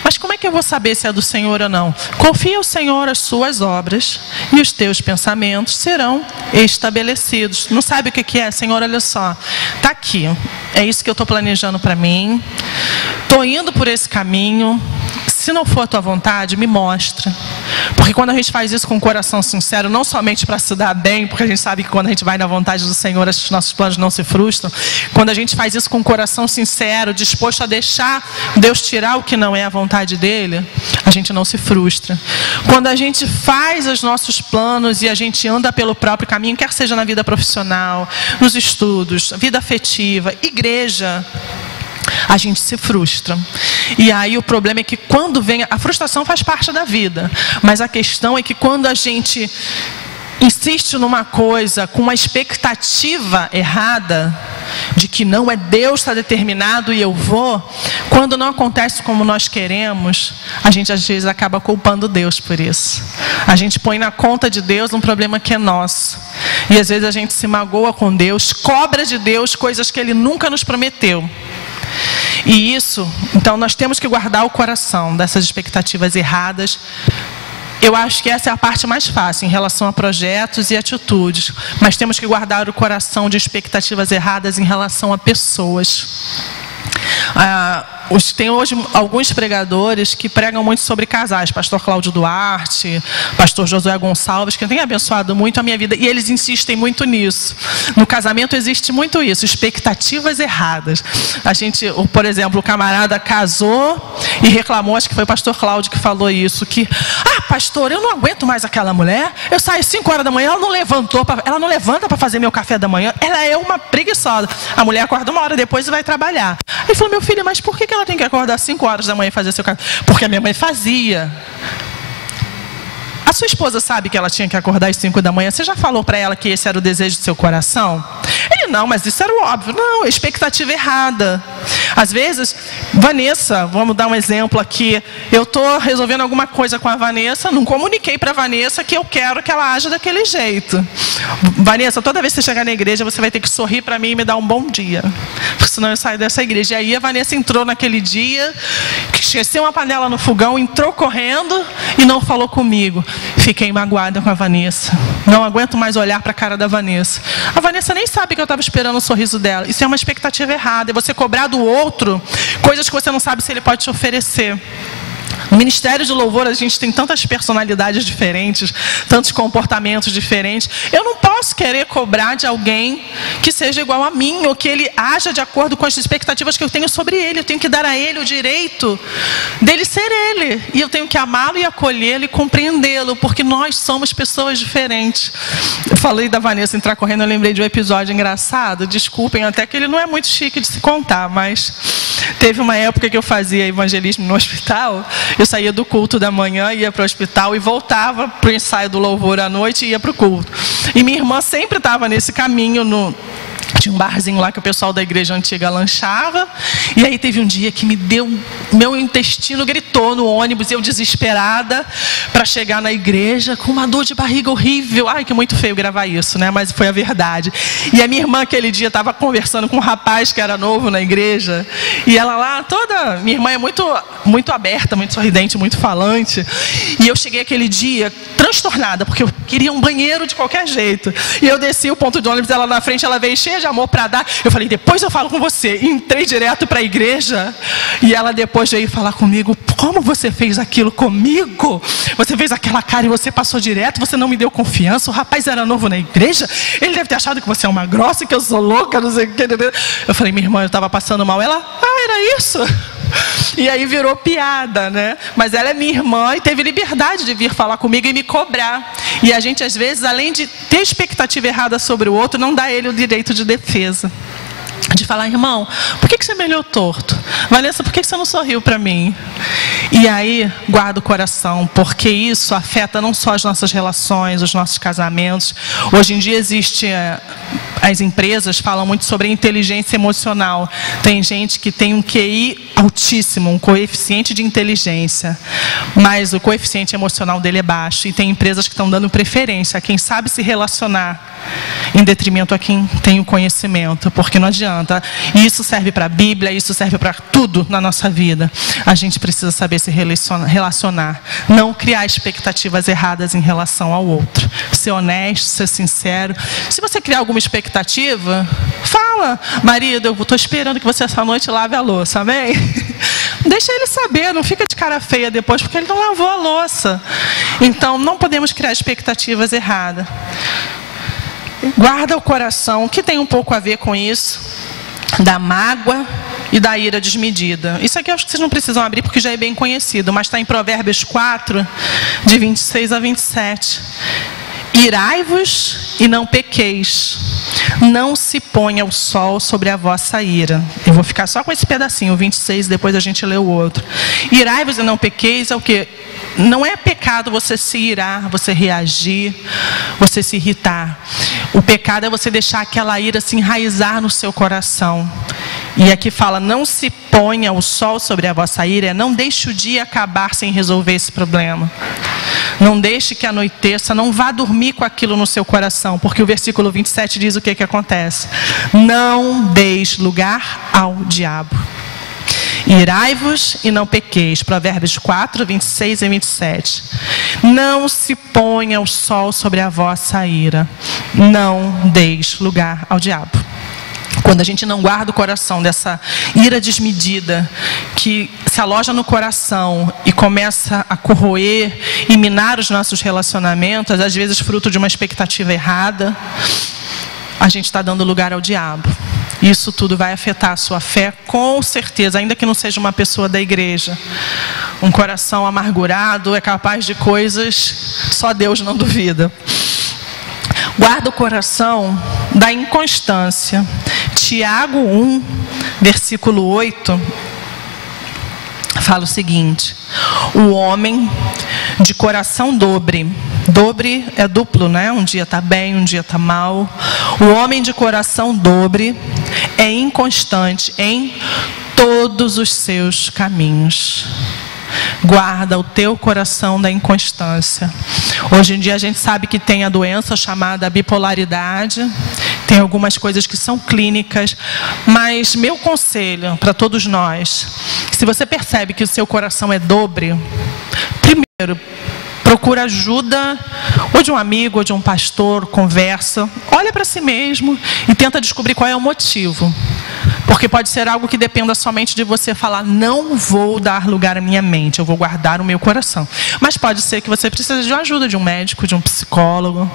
Mas como é que eu vou saber se é do Senhor ou não? Confia ao Senhor as suas obras e os teus pensamentos serão estabelecidos. Não sabe o que é? Senhor, olha só, está aqui. É isso que eu estou planejando para mim. Estou indo por esse caminho. Se não for a tua vontade, me mostra. Porque quando a gente faz isso com o coração sincero, não somente para se dar bem, porque a gente sabe que quando a gente vai na vontade do Senhor, os nossos planos não se frustram. Quando a gente faz isso com o coração sincero, disposto a deixar Deus tirar o que não é a vontade dele, a gente não se frustra. Quando a gente faz os nossos planos e a gente anda pelo próprio caminho, quer seja na vida profissional, nos estudos, vida afetiva, igreja, a gente se frustra. E aí o problema é que quando vem... A frustração faz parte da vida. Mas a questão é que quando a gente insiste numa coisa com uma expectativa errada, de que não é Deus está determinado e eu vou, quando não acontece como nós queremos, a gente às vezes acaba culpando Deus por isso. A gente põe na conta de Deus um problema que é nosso. E às vezes a gente se magoa com Deus, cobra de Deus coisas que Ele nunca nos prometeu. E isso, então nós temos que guardar o coração dessas expectativas erradas. Eu acho que essa é a parte mais fácil em relação a projetos e atitudes. Mas temos que guardar o coração de expectativas erradas em relação a pessoas. Tem hoje alguns pregadores que pregam muito sobre casais, pastor Cláudio Duarte, pastor Josué Gonçalves, que tem abençoado muito a minha vida, e eles insistem muito nisso. No casamento existe muito isso, expectativas erradas. Por exemplo, o camarada casou e reclamou, acho que foi o pastor Cláudio que falou isso, que, pastor, eu não aguento mais aquela mulher, eu saio 5 horas da manhã, ela não levanta para fazer meu café da manhã, ela é uma preguiçosa. A mulher acorda 1 hora depois e vai trabalhar. Ele falou, meu filho, mas por que ela tem que acordar 5 horas da manhã e fazer seu café? Porque a minha mãe fazia. A sua esposa sabe que ela tinha que acordar às 5 da manhã? Você já falou para ela que esse era o desejo do seu coração? Ele, não, mas isso era o óbvio. Não, expectativa errada. Às vezes, Vanessa, vamos dar um exemplo aqui. Eu estou resolvendo alguma coisa com a Vanessa, não comuniquei para a Vanessa que eu quero que ela haja daquele jeito. Vanessa, toda vez que você chegar na igreja, você vai ter que sorrir para mim e me dar um bom dia. Porque senão eu saio dessa igreja. E aí a Vanessa entrou naquele dia, esqueceu uma panela no fogão, entrou correndo e não falou comigo. Fiquei magoada com a Vanessa. Não aguento mais olhar para a cara da Vanessa. A Vanessa nem sabe que eu estava esperando o sorriso dela. Isso é uma expectativa errada. É você cobrar do outro coisas que você não sabe se ele pode te oferecer. No Ministério de Louvor a gente tem tantas personalidades diferentes, tantos comportamentos diferentes. Eu não posso querer cobrar de alguém que seja igual a mim, ou que ele haja de acordo com as expectativas que eu tenho sobre ele. Eu tenho que dar a ele o direito dele ser ele. E eu tenho que amá-lo e acolhê-lo e compreendê-lo, porque nós somos pessoas diferentes. Eu falei da Vanessa entrar correndo, eu lembrei de um episódio engraçado. Desculpem, até que ele não é muito chique de se contar, mas teve uma época que eu fazia evangelismo no hospital. Eu saía do culto da manhã, ia para o hospital e voltava para o ensaio do louvor à noite e ia para o culto. E minha irmã sempre estava nesse caminho, tinha um barzinho lá que o pessoal da igreja antiga lanchava. E aí teve um dia que meu intestino gritou no ônibus, eu desesperada para chegar na igreja com uma dor de barriga horrível. Ai, que muito feio gravar isso, né? Mas foi a verdade. E a minha irmã aquele dia estava conversando com um rapaz que era novo na igreja. E ela lá toda... Minha irmã é muito aberta, muito sorridente, muito falante. E eu cheguei aquele dia transtornada, porque eu queria um banheiro de qualquer jeito. E eu desci o ponto de ônibus, ela na frente, ela veio cheia de amor para dar. Eu falei, depois eu falo com você. E entrei direto para a igreja. E ela depois veio falar comigo, como você fez aquilo comigo? Você fez aquela cara e você passou direto, você não me deu confiança. O rapaz era novo na igreja, ele deve ter achado que você é uma grossa, que eu sou louca, não sei o que. Eu falei, minha irmã, eu estava passando mal. Ela, era isso? E aí virou piada, né? Mas ela é minha irmã e teve liberdade de vir falar comigo e me cobrar. E a gente, às vezes, além de ter expectativa errada sobre o outro, não dá a ele o direito de defesa. De falar, irmão, por que você me olhou torto? Vanessa, por que você não sorriu para mim? E aí, guarda o coração, porque isso afeta não só as nossas relações, os nossos casamentos. Hoje em dia as empresas falam muito sobre inteligência emocional. Tem gente que tem um QI altíssimo, um coeficiente de inteligência, mas o coeficiente emocional dele é baixo. E tem empresas que estão dando preferência a quem sabe se relacionar, em detrimento a quem tem o conhecimento, porque não adianta. E isso serve para a Bíblia, isso serve para tudo na nossa vida. A gente precisa saber se relacionar, não criar expectativas erradas em relação ao outro. Ser honesto, ser sincero. Se você criar alguma expectativa, fala, marido, eu estou esperando que você essa noite lave a louça, amém? Deixa ele saber, não fica de cara feia depois, porque ele não lavou a louça. Então, não podemos criar expectativas erradas. Guarda o coração, que tem um pouco a ver com isso, da mágoa e da ira desmedida. Isso aqui eu acho que vocês não precisam abrir, porque já é bem conhecido, mas está em Provérbios 4, de 26 a 27. Irai-vos e não pequeis, não se ponha o sol sobre a vossa ira. Eu vou ficar só com esse pedacinho, o 26, depois a gente lê o outro. Irai-vos e não pequeis é o quê? Não é pecado você se irar, você reagir, você se irritar. O pecado é você deixar aquela ira se enraizar no seu coração. E aqui fala, não se ponha o sol sobre a vossa ira, não deixe o dia acabar sem resolver esse problema. Não deixe que anoiteça, não vá dormir com aquilo no seu coração, porque o versículo 27 diz o que acontece. Não deis lugar ao diabo. Irai-vos e não pequeis. Provérbios 4, 26 e 27. Não se ponha o sol sobre a vossa ira. Não deis lugar ao diabo. Quando a gente não guarda o coração dessa ira desmedida que se aloja no coração e começa a corroer e minar os nossos relacionamentos, às vezes fruto de uma expectativa errada, a gente está dando lugar ao diabo. Isso tudo vai afetar a sua fé, com certeza, ainda que não seja uma pessoa da igreja. Um coração amargurado é capaz de coisas só Deus não duvida. Guarda o coração da inconstância. Tiago 1, versículo 8, fala o seguinte: o homem de coração dobre. Dobre é duplo, né? Um dia está bem, um dia está mal. O homem de coração dobre é inconstante em todos os seus caminhos. Guarda o teu coração da inconstância. Hoje em dia a gente sabe que tem a doença chamada bipolaridade. Tem algumas coisas que são clínicas. Mas meu conselho para todos nós, se você percebe que o seu coração é dobre, primeiro, procura ajuda, ou de um amigo, ou de um pastor, conversa, olha para si mesmo e tenta descobrir qual é o motivo. Porque pode ser algo que dependa somente de você falar, não vou dar lugar à minha mente, eu vou guardar o meu coração. Mas pode ser que você precise de uma ajuda de um médico, de um psicólogo.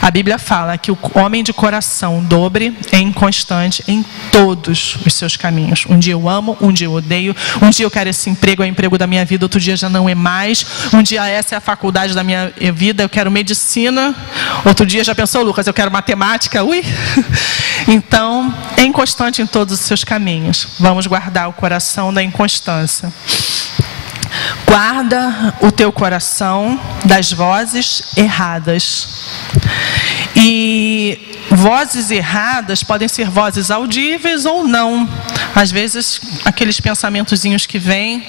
A Bíblia fala que o homem de coração dobre é inconstante em todos os seus caminhos. Um dia eu amo, um dia eu odeio, um dia eu quero esse emprego, é o emprego da minha vida, outro dia já não é mais, um dia essa é a faculdade da minha vida, eu quero medicina, outro dia já pensou, Lucas, eu quero matemática, ui! Então, é inconstante em todos os seus caminhos. Vamos guardar o coração da inconstância. Guarda o teu coração das vozes erradas. E vozes erradas podem ser vozes audíveis ou não. Às vezes, aqueles pensamentozinhos que vêm.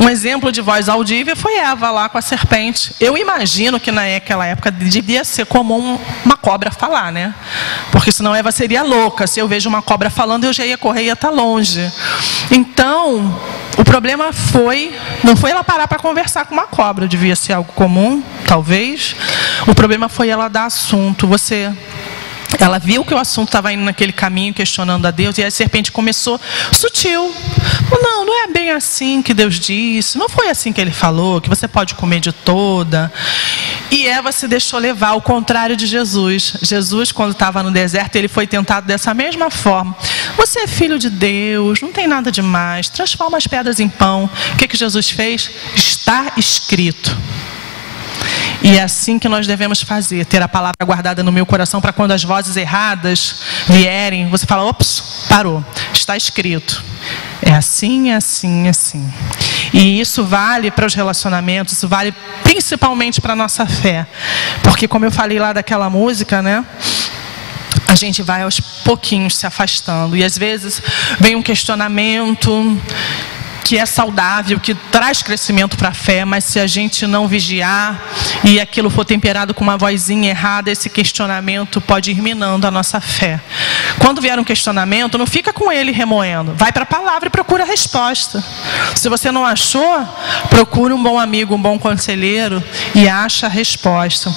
Um exemplo de voz audível foi Eva lá com a serpente. Eu imagino que naquela época devia ser comum uma cobra falar, né? Porque senão Eva seria louca. Se eu vejo uma cobra falando, eu já ia correr e ia estar longe. Então, o problema não foi ela parar para conversar com uma cobra. Devia ser algo comum, talvez. O problema foi ela dar assunto. Ela viu que o assunto estava indo naquele caminho, questionando a Deus, e a serpente começou sutil. Não é bem assim que Deus disse, não foi assim que ele falou, que você pode comer de toda. E Eva se deixou levar, ao contrário de Jesus. Jesus, quando estava no deserto, ele foi tentado dessa mesma forma. Você é filho de Deus, não tem nada demais, transforma as pedras em pão. O que Jesus fez? Está escrito. E é assim que nós devemos fazer, ter a palavra guardada no meu coração, para quando as vozes erradas vierem, você fala, ops, parou, está escrito. É assim, é assim, é assim. E isso vale para os relacionamentos, isso vale principalmente para a nossa fé. Porque como eu falei lá daquela música, né? A gente vai aos pouquinhos se afastando. E às vezes vem um questionamento que é saudável, que traz crescimento para a fé, mas se a gente não vigiar e aquilo for temperado com uma vozinha errada, esse questionamento pode ir minando a nossa fé. Quando vier um questionamento, não fica com ele remoendo, vai para a palavra e procura a resposta. Se você não achou, procura um bom amigo, um bom conselheiro e acha a resposta.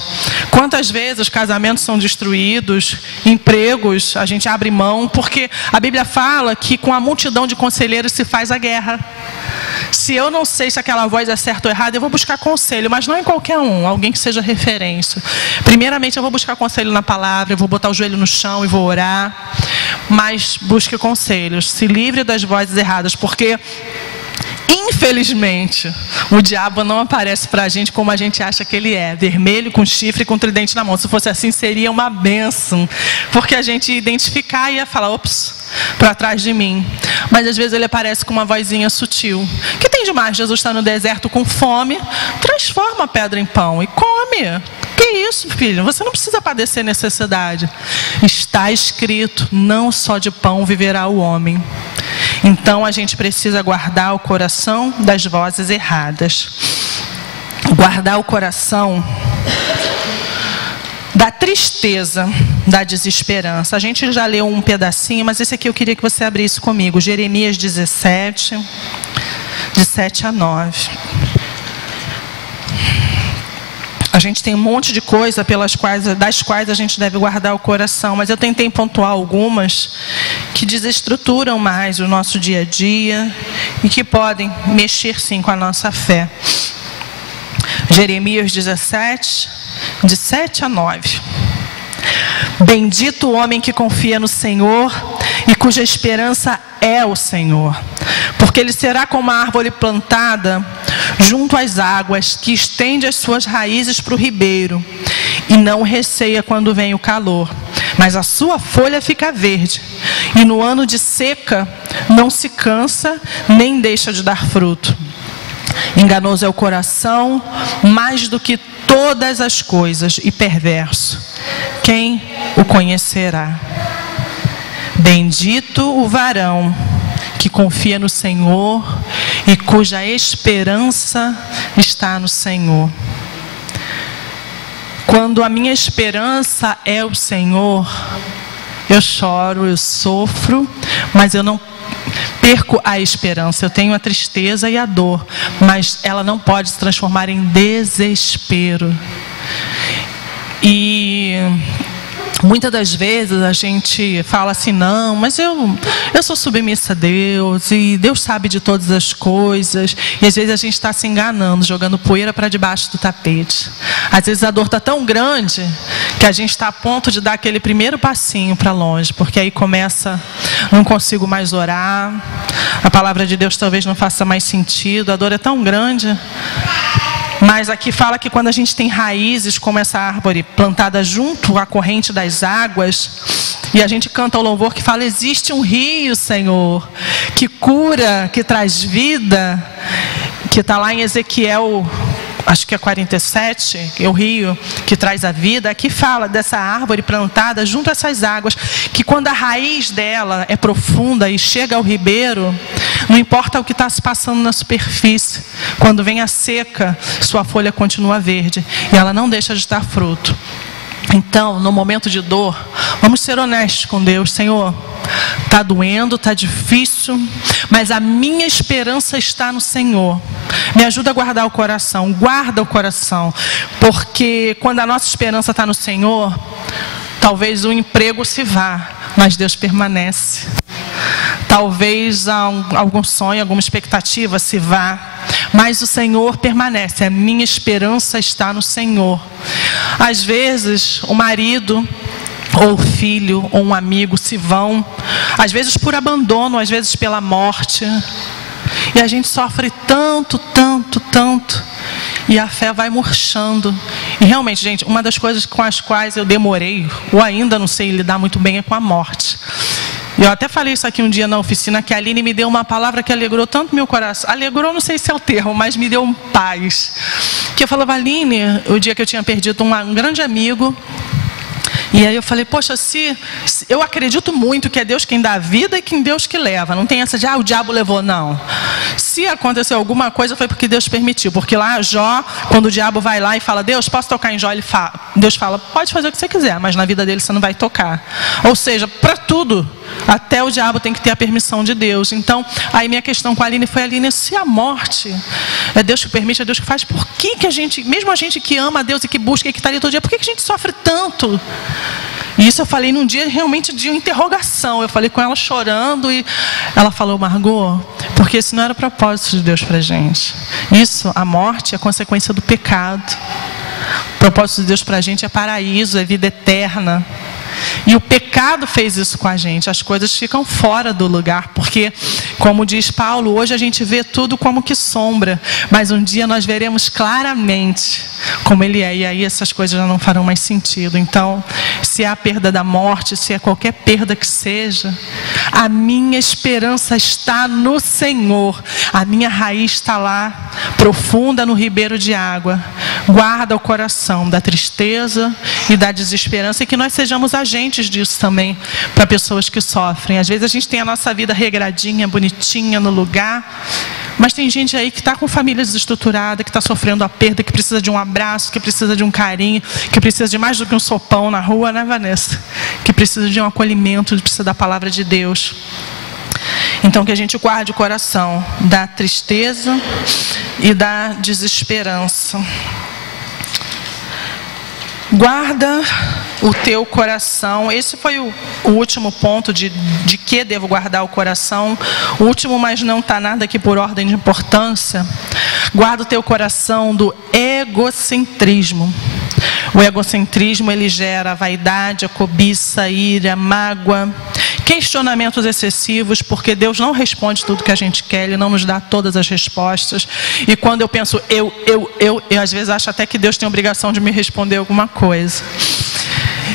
Quantas vezes os casamentos são destruídos, empregos, a gente abre mão, porque a Bíblia fala que com a multidão de conselheiros se faz a guerra. Se eu não sei se aquela voz é certa ou errada, eu vou buscar conselho, mas não em qualquer um, alguém que seja referência. Primeiramente eu vou buscar conselho na palavra, eu vou botar o joelho no chão e vou orar, mas busque conselhos, se livre das vozes erradas, porque infelizmente o diabo não aparece para a gente como a gente acha que ele é, vermelho, com chifre e com tridente na mão. Se fosse assim seria uma bênção, porque a gente ia identificar e ia falar, ops, para trás de mim. Mas às vezes ele aparece com uma vozinha sutil. Que tem demais? Jesus está no deserto com fome, transforma a pedra em pão e come. Que isso, filho? Você não precisa padecer necessidade. Está escrito, não só de pão viverá o homem. Então a gente precisa guardar o coração das vozes erradas. Guardar o coração da tristeza, da desesperança. A gente já leu um pedacinho, mas esse aqui eu queria que você abrisse comigo. Jeremias 17, de 7 a 9. A gente tem um monte de coisa das quais a gente deve guardar o coração, mas eu tentei pontuar algumas que desestruturam mais o nosso dia a dia e que podem mexer sim com a nossa fé. Jeremias 17, de 7 a 9. Bendito o homem que confia no Senhor e cuja esperança é o Senhor, porque ele será como a árvore plantada junto às águas, que estende as suas raízes para o ribeiro e não receia quando vem o calor, mas a sua folha fica verde, e no ano de seca não se cansa nem deixa de dar fruto. Enganoso é o coração mais do que todas as coisas e perverso. Quem o conhecerá? Bendito o varão que confia no Senhor e cuja esperança está no Senhor. Quando a minha esperança é o Senhor, eu choro, eu sofro, mas eu não perco a esperança. Eu tenho a tristeza e a dor, mas ela não pode se transformar em desespero. E muitas das vezes a gente fala assim, não, mas eu sou submissa a Deus, e Deus sabe de todas as coisas. E às vezes a gente está se enganando, jogando poeira para debaixo do tapete. Às vezes a dor está tão grande que a gente está a ponto de dar aquele primeiro passinho para longe, porque aí começa, não consigo mais orar, a palavra de Deus talvez não faça mais sentido, a dor é tão grande. Mas aqui fala que quando a gente tem raízes como essa árvore plantada junto à corrente das águas, e a gente canta o louvor que fala, existe um rio, Senhor, que cura, que traz vida, que está lá em Ezequiel, acho que é 47, é o rio que traz a vida. Aqui fala dessa árvore plantada junto a essas águas, que quando a raiz dela é profunda e chega ao ribeiro, não importa o que está se passando na superfície, quando vem a seca, sua folha continua verde e ela não deixa de dar fruto. Então, no momento de dor, vamos ser honestos com Deus. Senhor, está doendo, está difícil, mas a minha esperança está no Senhor. Me ajuda a guardar o coração, guarda o coração, porque quando a nossa esperança está no Senhor, talvez o emprego se vá, mas Deus permanece. talvez algum sonho, alguma expectativa se vá, mas o Senhor permanece. A minha esperança está no Senhor. Às vezes, o marido, ou o filho, ou um amigo se vão, às vezes por abandono, às vezes pela morte, e a gente sofre tanto, e a fé vai murchando. E realmente, gente, uma das coisas com as quais eu demorei, ou ainda não sei lidar muito bem, é com a morte. Eu até falei isso aqui um dia na oficina, que a Aline me deu uma palavra que alegrou tanto meu coração. Alegrou, não sei se é o termo, mas me deu paz. Que eu falava, Aline, o dia que eu tinha perdido um grande amigo, e aí eu falei, poxa, se eu acredito muito que é Deus quem dá a vida e quem Deus que leva. Não tem essa de, o diabo levou, não. Se aconteceu alguma coisa, foi porque Deus permitiu. Porque lá, Jó, quando o diabo vai lá e fala, Deus, posso tocar em Jó? Deus fala, pode fazer o que você quiser, mas na vida dele você não vai tocar. Ou seja, para tudo, até o diabo tem que ter a permissão de Deus. Então, aí minha questão com a Aline foi, Aline, se a morte é Deus que permite, é Deus que faz, por que a gente, mesmo a gente que ama a Deus e que busca e que está ali todo dia, por que a gente sofre tanto? E isso eu falei num dia realmente de interrogação. Eu falei com ela chorando e ela falou, Margot, porque esse não era o propósito de Deus para a gente. Isso, a morte, é consequência do pecado. O propósito de Deus para a gente é paraíso, é vida eterna. E o pecado fez isso com a gente. As coisas ficam fora do lugar, porque, como diz Paulo, hoje a gente vê tudo como que sombra, mas um dia nós veremos claramente como Ele é, e aí essas coisas já não farão mais sentido. Então, se é a perda da morte, se é qualquer perda que seja, a minha esperança está no Senhor. A minha raiz está lá, profunda no ribeiro de água. Guarda o coração da tristeza e da desesperança, e que nós sejamos agentes disso também para pessoas que sofrem. Às vezes a gente tem a nossa vida regradinha, bonitinha no lugar, mas tem gente aí que está com família desestruturada, que está sofrendo a perda, que precisa de um abraço, que precisa de um carinho, que precisa de mais do que um sopão na rua, né, Vanessa? Que precisa de um acolhimento, que precisa da palavra de Deus. Então, que a gente guarde o coração da tristeza e da desesperança. Guarda o teu coração. Esse foi o último ponto de que devo guardar o coração. O último, mas não está nada aqui por ordem de importância. Guarda o teu coração do egocentrismo. O egocentrismo, ele gera a vaidade, a cobiça, a ira, a mágoa, questionamentos excessivos, porque Deus não responde tudo que a gente quer, Ele não nos dá todas as respostas. E quando eu penso eu às vezes acho até que Deus tem a obrigação de me responder alguma coisa.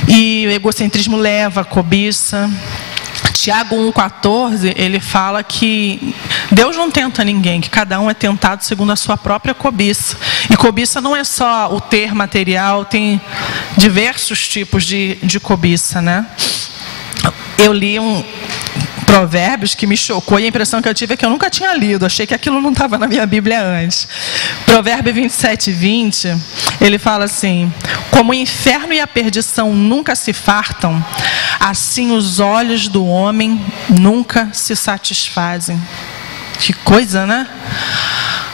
E o egocentrismo leva a cobiça. Tiago 1,14, ele fala que Deus não tenta ninguém, que cada um é tentado segundo a sua própria cobiça. E cobiça não é só o ter material, tem diversos tipos de cobiça, né? Eu li Provérbios que me chocou, e a impressão que eu tive é que eu nunca tinha lido, achei que aquilo não estava na minha Bíblia antes. Provérbio 27:20, ele fala assim: como o inferno e a perdição nunca se fartam, assim os olhos do homem nunca se satisfazem. Que coisa, né?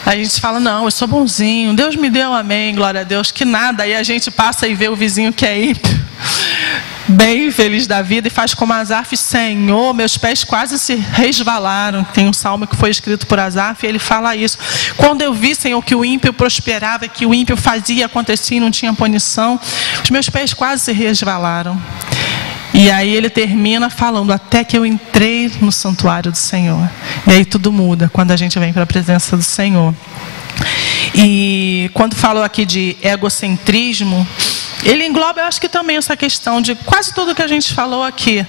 A gente fala, não, eu sou bonzinho, Deus me deu, amém, glória a Deus, que nada. Aí a gente passa e vê o vizinho que é ímpio, bem feliz da vida, e faz como Asaf: Senhor, meus pés quase se resvalaram. Tem um salmo que foi escrito por Asaf, e ele fala isso: quando eu vi, Senhor, que o ímpio prosperava, que o ímpio fazia, acontecia e não tinha punição, os meus pés quase se resvalaram. E aí ele termina falando: até que eu entrei no santuário do Senhor. E aí tudo muda quando a gente vem para a presença do Senhor. E quando falou aqui de egocentrismo, ele engloba, eu acho que também essa questão de quase tudo que a gente falou aqui.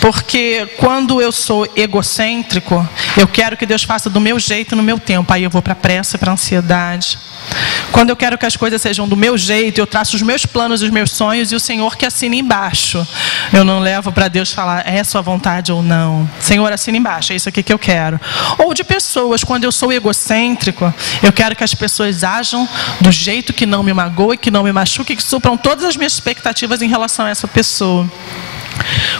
Porque quando eu sou egocêntrico, eu quero que Deus faça do meu jeito, no meu tempo. Aí eu vou para a pressa, para a ansiedade. Quando eu quero que as coisas sejam do meu jeito, eu traço os meus planos e os meus sonhos, e o Senhor que assina embaixo. Eu não levo para Deus falar, é sua vontade ou não. Senhor, assina embaixo, é isso aqui que eu quero. Ou de pessoas, quando eu sou egocêntrico, eu quero que as pessoas ajam do jeito que não me magoe, que não me machuque, que supram todas as minhas expectativas em relação a essa pessoa.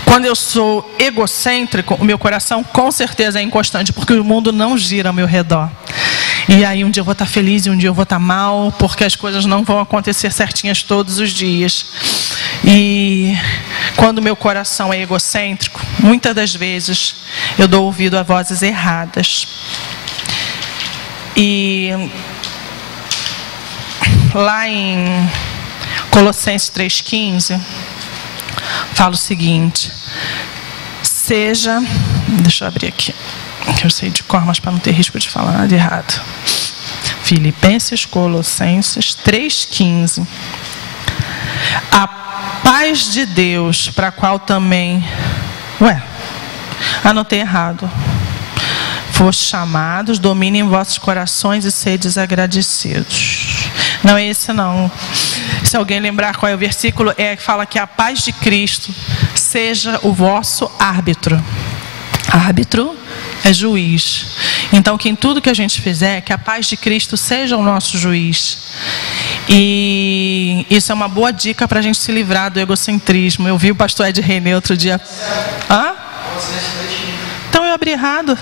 Quando eu sou egocêntrico, o meu coração com certeza é inconstante, porque o mundo não gira ao meu redor. E aí um dia eu vou estar feliz e um dia eu vou estar mal, porque as coisas não vão acontecer certinhas todos os dias. E quando o meu coração é egocêntrico, muitas das vezes eu dou ouvido a vozes erradas. E lá em Colossenses 3,15, fala o seguinte: deixa eu abrir aqui, que eu sei de cor, mas para não ter risco de falar nada errado. Filipenses, Colossenses 3,15. A paz de Deus, para a qual também... anotei errado. Foste chamados, dominem vossos corações e sedes agradecidos. Não é esse não. Se alguém lembrar qual é o versículo, fala que a paz de Cristo seja o vosso árbitro. Árbitro é juiz. Então, que em tudo que a gente fizer, que a paz de Cristo seja o nosso juiz. E isso é uma boa dica para a gente se livrar do egocentrismo. Eu vi o pastor Ed René outro dia. Hã? Então eu abri errado.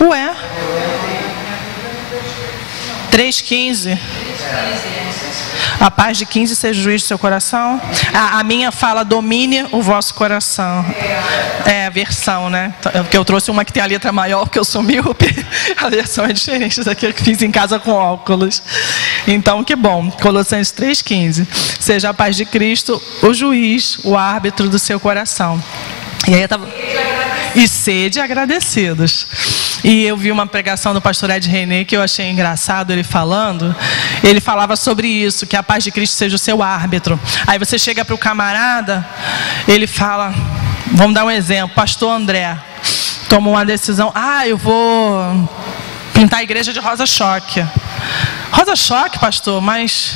Ué? 3,15. A paz de 15 seja o juiz do seu coração. A minha fala: domine o vosso coração. É a versão, né? Porque eu trouxe uma que tem a letra maior, porque eu sou míope. A versão é diferente daqui que fiz em casa com óculos. Então, que bom. Colossenses 3,15. Seja a paz de Cristo o juiz, o árbitro do seu coração. E aí eu tava... E sede agradecidos. E eu vi uma pregação do pastor Ed René que eu achei engraçado ele falando. Ele falava sobre isso, que a paz de Cristo seja o seu árbitro. Aí você chega para o camarada, ele fala, vamos dar um exemplo, pastor André tomou uma decisão: eu vou pintar a igreja de rosa-choque. Rosa-choque, pastor, mas...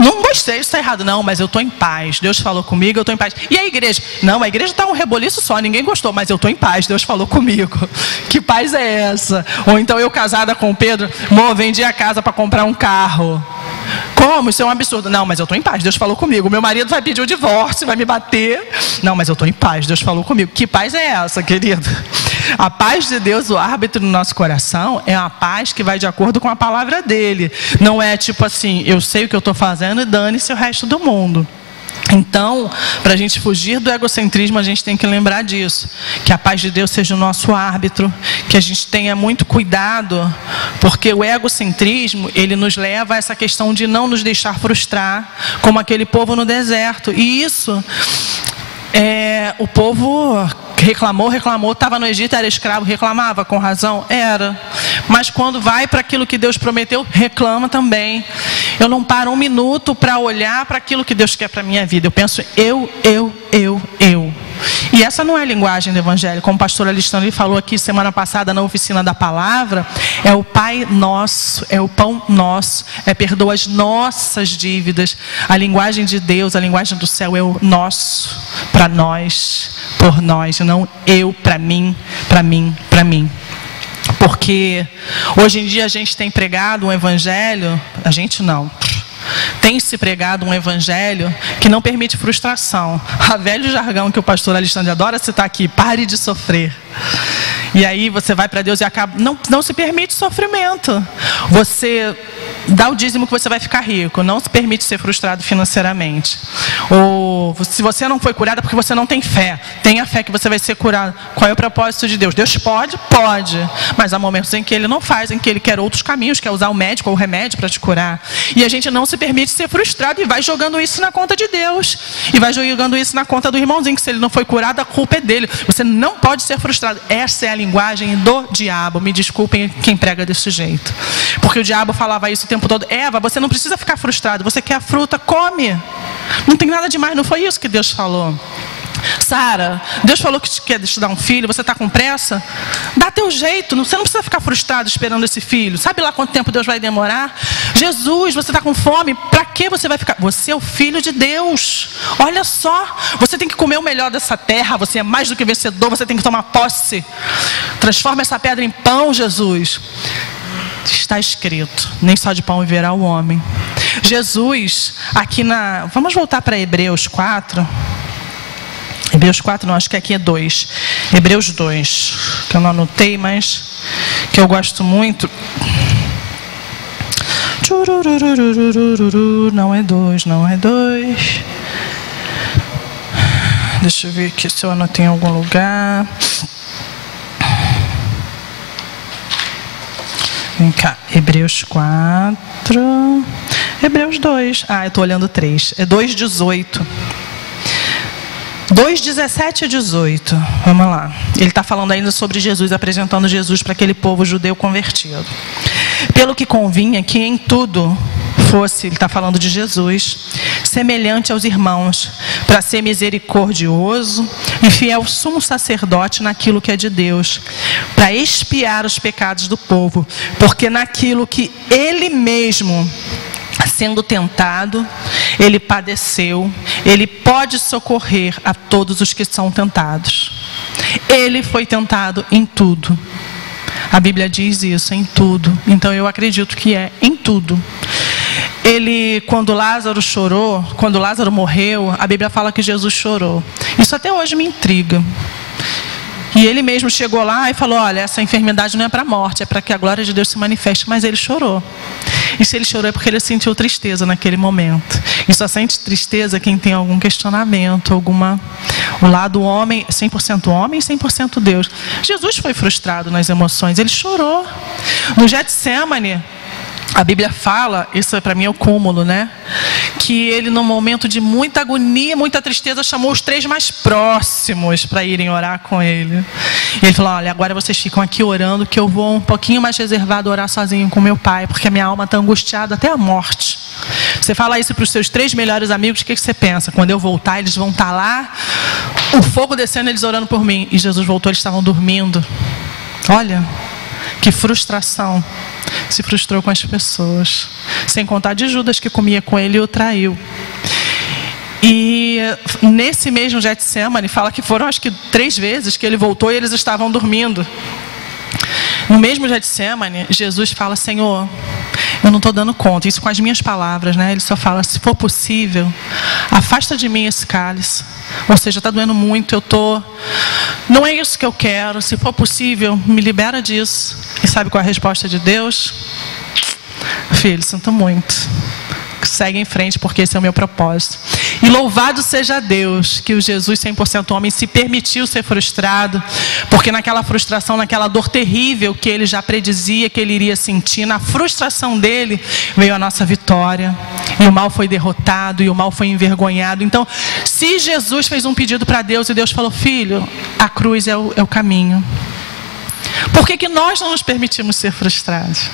Não gostei, isso está errado. Não, mas eu estou em paz. Deus falou comigo, eu estou em paz. E a igreja? Não, a igreja está um reboliço só, ninguém gostou, mas eu estou em paz, Deus falou comigo. Que paz é essa? Ou então eu casada com o Pedro, vendi a casa para comprar um carro. Como? Isso é um absurdo. Não, mas eu estou em paz, Deus falou comigo. Meu marido vai pedir o divórcio, vai me bater. Não, mas eu estou em paz, Deus falou comigo. Que paz é essa, querido? A paz de Deus, o árbitro no nosso coração, é uma paz que vai de acordo com a palavra dele. Não é tipo assim, eu sei o que eu estou fazendo e dane-se o resto do mundo. Então, para a gente fugir do egocentrismo, a gente tem que lembrar disso, que a paz de Deus seja o nosso árbitro, que a gente tenha muito cuidado, porque o egocentrismo, ele nos leva a essa questão de não nos deixar frustrar, como aquele povo no deserto. E isso, o povo reclamou, estava no Egito, era escravo, reclamava com razão? Era. Mas quando vai para aquilo que Deus prometeu, reclama também. Eu não paro um minuto para olhar para aquilo que Deus quer para a minha vida. Eu penso, eu. E essa não é a linguagem do Evangelho. Como o pastor Alexandre falou aqui semana passada na oficina da palavra, é o Pai nosso, é o pão nosso, perdoa as nossas dívidas. A linguagem de Deus, a linguagem do céu é o nosso, para nós, por nós, não eu, para mim. Porque hoje em dia a gente tem pregado um evangelho, a gente não, tem se pregado um evangelho que não permite frustração. A velho jargão que o pastor Alexandre adora citar aqui: pare de sofrer. E aí você vai para Deus e acaba... Não se permite sofrimento. Você dá o dízimo que você vai ficar rico. Não se permite ser frustrado financeiramente. Ou se você não foi curado é porque você não tem fé. Tenha fé que você vai ser curado. Qual é o propósito de Deus? Deus pode? Pode. Mas há momentos em que Ele não faz, em que Ele quer outros caminhos, quer usar o médico ou o remédio para te curar. E a gente não se permite ser frustrado e vai jogando isso na conta de Deus. E vai jogando isso na conta do irmãozinho, que se ele não foi curado, a culpa é dele. Você não pode ser frustrado. Essa é a linguagem do diabo. Me desculpem quem prega desse jeito. Porque o diabo falava isso o tempo todo: Eva, você não precisa ficar frustrado. Você quer a fruta, come. Não tem nada demais. Não foi isso que Deus falou. Sara, Deus falou que quer te dar um filho, você está com pressa? Dá teu jeito, você não precisa ficar frustrado esperando esse filho. Sabe lá quanto tempo Deus vai demorar? Jesus, você está com fome, para que você vai ficar? Você é o filho de Deus. Olha só, você tem que comer o melhor dessa terra. Você é mais do que vencedor, você tem que tomar posse. Transforma essa pedra em pão, Jesus. Está escrito: nem só de pão viverá o homem. Jesus, aqui vamos voltar para Hebreus 4. Hebreus 4, não, acho que aqui é 2. Hebreus 2, que eu não anotei, mas que eu gosto muito. Não é 2, não é 2. Deixa eu ver aqui se eu anotei em algum lugar. Vem cá, Hebreus 4. Hebreus 2. Ah, eu estou olhando 3. É 2:18. 2:17 a 18. Vamos lá. Ele está falando ainda sobre Jesus, apresentando Jesus para aquele povo judeu convertido. Pelo que convinha que em tudo fosse, ele está falando de Jesus, semelhante aos irmãos, para ser misericordioso e fiel sumo sacerdote naquilo que é de Deus, para expiar os pecados do povo, porque naquilo que ele mesmo, sendo tentado, ele padeceu, ele pode socorrer a todos os que são tentados. Ele foi tentado em tudo. A Bíblia diz isso, em tudo. Então eu acredito que é em tudo. Ele, quando Lázaro chorou, quando Lázaro morreu, a Bíblia fala que Jesus chorou. Isso até hoje me intriga. E ele mesmo chegou lá e falou, olha, essa enfermidade não é para a morte, é para que a glória de Deus se manifeste. Mas ele chorou. E se ele chorou é porque ele sentiu tristeza naquele momento. E só sente tristeza quem tem algum questionamento, o lado homem, 100% homem e 100% Deus. Jesus foi frustrado nas emoções, ele chorou. No Getsemane, a Bíblia fala, isso para mim é o cúmulo, né? Que ele, num momento de muita agonia, muita tristeza, chamou os 3 mais próximos para irem orar com ele. E ele falou, olha, agora vocês ficam aqui orando, que eu vou um pouquinho mais reservado orar sozinho com meu pai, porque a minha alma está angustiada até a morte. Você fala isso para os seus 3 melhores amigos, o que você pensa? Quando eu voltar, eles vão estar lá, o fogo descendo, eles orando por mim. E Jesus voltou, eles estavam dormindo. Olha, que frustração. Se frustrou com as pessoas. Sem contar de Judas, que comia com ele e o traiu. E nesse mesmo Getsemane, fala que foram acho que 3 vezes que ele voltou e eles estavam dormindo. No mesmo Getsemane, Jesus fala, Senhor, eu não estou dando conta. Isso com as minhas palavras, né? Ele só fala, se for possível, afasta de mim esse cálice. Ou seja, está doendo muito, não é isso que eu quero. Se for possível, me libera disso. E sabe qual é a resposta de Deus? Filho, sinto muito. Segue em frente, porque esse é o meu propósito. E louvado seja Deus, que o Jesus 100% homem se permitiu ser frustrado, porque naquela frustração, naquela dor terrível que ele já predizia que ele iria sentir, na frustração dele veio a nossa vitória. E o mal foi derrotado, e o mal foi envergonhado. Então, se Jesus fez um pedido para Deus, e Deus falou, filho, a cruz é o caminho. Por que nós não nos permitimos ser frustrados?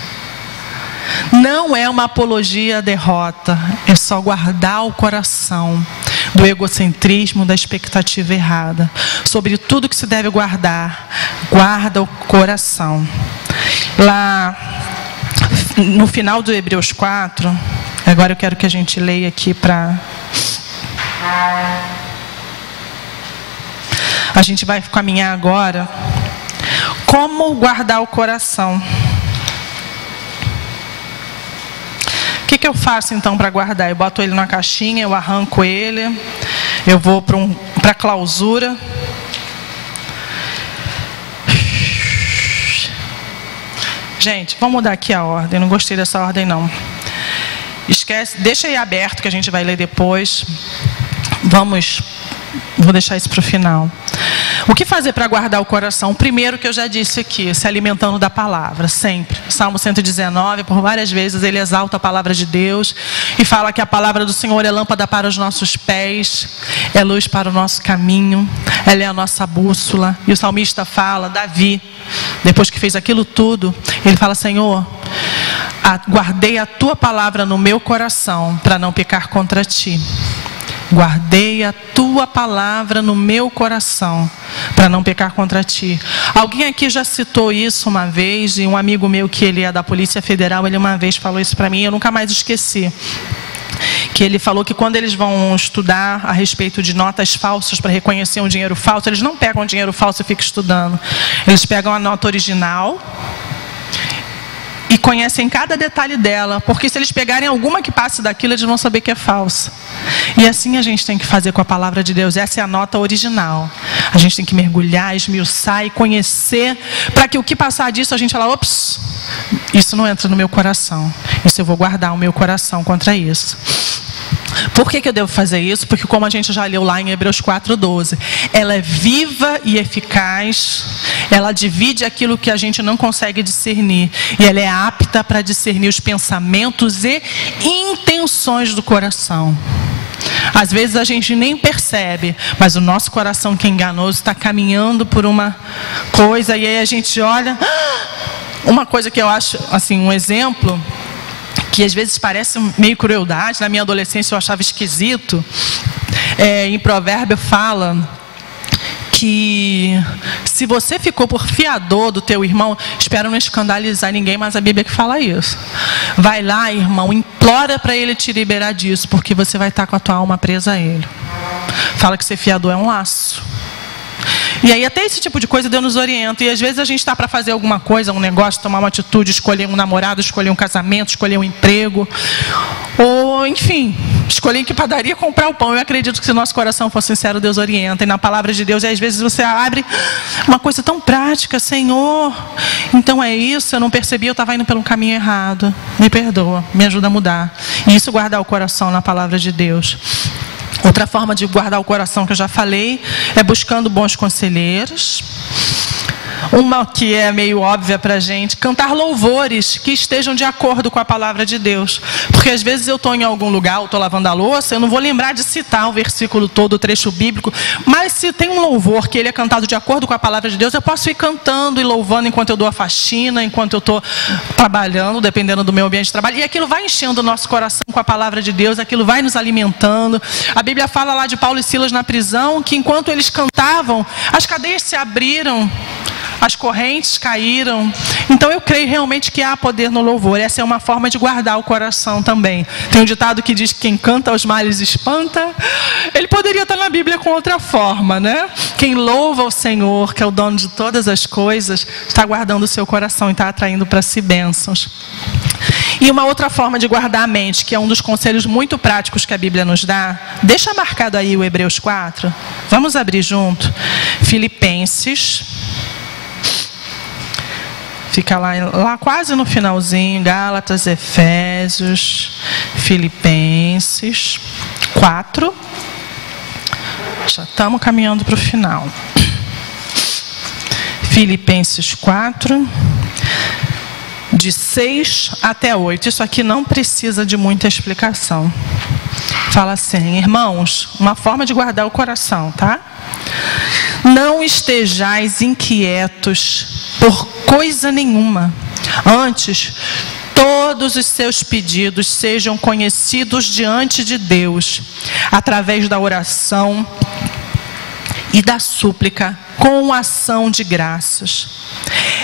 Não é uma apologia à derrota, é só guardar o coração do egocentrismo, da expectativa errada. Sobre tudo que se deve guardar, guarda o coração. Lá no final do Hebreus 4, agora eu quero que a gente leia aqui para... A gente vai caminhar agora. Como guardar o coração? O que eu faço então para guardar? Eu boto ele na caixinha, eu arranco ele, eu vou para a clausura. Gente, vamos mudar aqui a ordem, não gostei dessa ordem não. Esquece, deixa aí aberto que a gente vai ler depois. Vou deixar isso para o final. O que fazer para guardar o coração? O primeiro que eu já disse aqui, se alimentando da palavra, sempre. Salmo 119, por várias vezes ele exalta a palavra de Deus e fala que a palavra do Senhor é lâmpada para os nossos pés, é luz para o nosso caminho, ela é a nossa bússola. E o salmista fala, Davi, depois que fez aquilo tudo, ele fala, Senhor, guardei a tua palavra no meu coração para não pecar contra ti. Guardei a tua palavra no meu coração para não pecar contra ti. Alguém aqui já citou isso uma vez, e um amigo meu que ele é da Polícia Federal, ele uma vez falou isso para mim, eu nunca mais esqueci. Que ele falou que quando eles vão estudar a respeito de notas falsas para reconhecer um dinheiro falso, eles não pegam dinheiro falso e ficam estudando. Eles pegam a nota original e conhecem cada detalhe dela, porque se eles pegarem alguma que passe daquilo, eles vão saber que é falsa. E assim a gente tem que fazer com a palavra de Deus. Essa é a nota original. A gente tem que mergulhar, esmiuçar e conhecer, para que o que passar disso a gente fala, ops, isso não entra no meu coração. Isso eu vou guardar o meu coração contra isso. Por que eu devo fazer isso? Porque, como a gente já leu lá em Hebreus 4:12, ela é viva e eficaz, ela divide aquilo que a gente não consegue discernir, e ela é apta para discernir os pensamentos e intenções do coração. Às vezes a gente nem percebe, mas o nosso coração, que é enganoso, está caminhando por uma coisa, e aí a gente olha. Uma coisa que eu acho, assim, um exemplo, que às vezes parece meio crueldade, na minha adolescência eu achava esquisito, em Provérbio fala que se você ficou por fiador do teu irmão, espero não escandalizar ninguém, mas a Bíblia que fala isso. Vai lá, irmão, implora para ele te liberar disso, porque você vai estar com a tua alma presa a ele. Fala que ser fiador é um laço. E aí até esse tipo de coisa Deus nos orienta. E às vezes a gente está para fazer alguma coisa, um negócio, tomar uma atitude, escolher um namorado, escolher um casamento, escolher um emprego, ou enfim, escolher em que padaria comprar o pão. Eu acredito que se nosso coração for sincero, Deus orienta. E na palavra de Deus, e às vezes você abre uma coisa tão prática: Senhor, então é isso, eu não percebi, eu estava indo pelo caminho errado, me perdoa, me ajuda a mudar. E isso, guardar o coração na palavra de Deus. Outra forma de guardar o coração, que eu já falei, é buscando bons conselheiros. Uma que é meio óbvia para a gente: cantar louvores que estejam de acordo com a palavra de Deus. Porque às vezes eu estou em algum lugar, eu estou lavando a louça, eu não vou lembrar de citar o versículo todo, o trecho bíblico, mas se tem um louvor que ele é cantado de acordo com a palavra de Deus, eu posso ir cantando e louvando enquanto eu dou a faxina, enquanto eu estou trabalhando, dependendo do meu ambiente de trabalho, e aquilo vai enchendo o nosso coração com a palavra de Deus, aquilo vai nos alimentando. A Bíblia fala lá de Paulo e Silas na prisão, que enquanto eles cantavam, as cadeias se abriram, as correntes caíram. Então eu creio realmente que há poder no louvor. Essa é uma forma de guardar o coração também. Tem um ditado que diz que quem canta aos males espanta. Ele poderia estar na Bíblia com outra forma, né? Quem louva o Senhor, que é o dono de todas as coisas, está guardando o seu coração e está atraindo para si bênçãos. E uma outra forma de guardar a mente, que é um dos conselhos muito práticos que a Bíblia nos dá, deixa marcado aí o Hebreus 4. Vamos abrir junto. Filipenses. Fica lá quase no finalzinho, Gálatas, Efésios, Filipenses 4. Já estamos caminhando para o final. Filipenses 4, de 6 até 8. Isso aqui não precisa de muita explicação. Fala assim: irmãos, uma forma de guardar o coração, tá? Não estejais inquietos por coisa nenhuma. Antes, todos os seus pedidos sejam conhecidos diante de Deus, através da oração e da súplica, com ação de graças.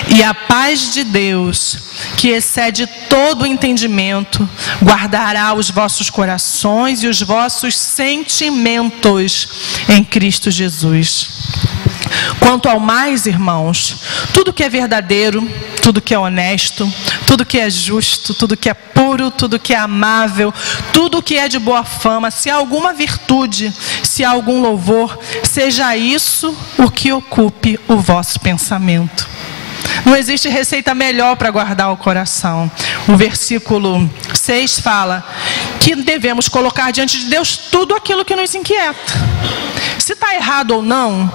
E a paz de Deus, que excede todo o entendimento, guardará os vossos corações e os vossos sentimentos em Cristo Jesus. Quanto ao mais, irmãos, tudo que é verdadeiro, tudo que é honesto, tudo que é justo, tudo que é puro, tudo que é amável, tudo que é de boa fama, se há alguma virtude, se há algum louvor, seja isso o que ocupe o vosso pensamento. Não existe receita melhor para guardar o coração. O versículo 6 fala que devemos colocar diante de Deus tudo aquilo que nos inquieta. Se está errado ou não,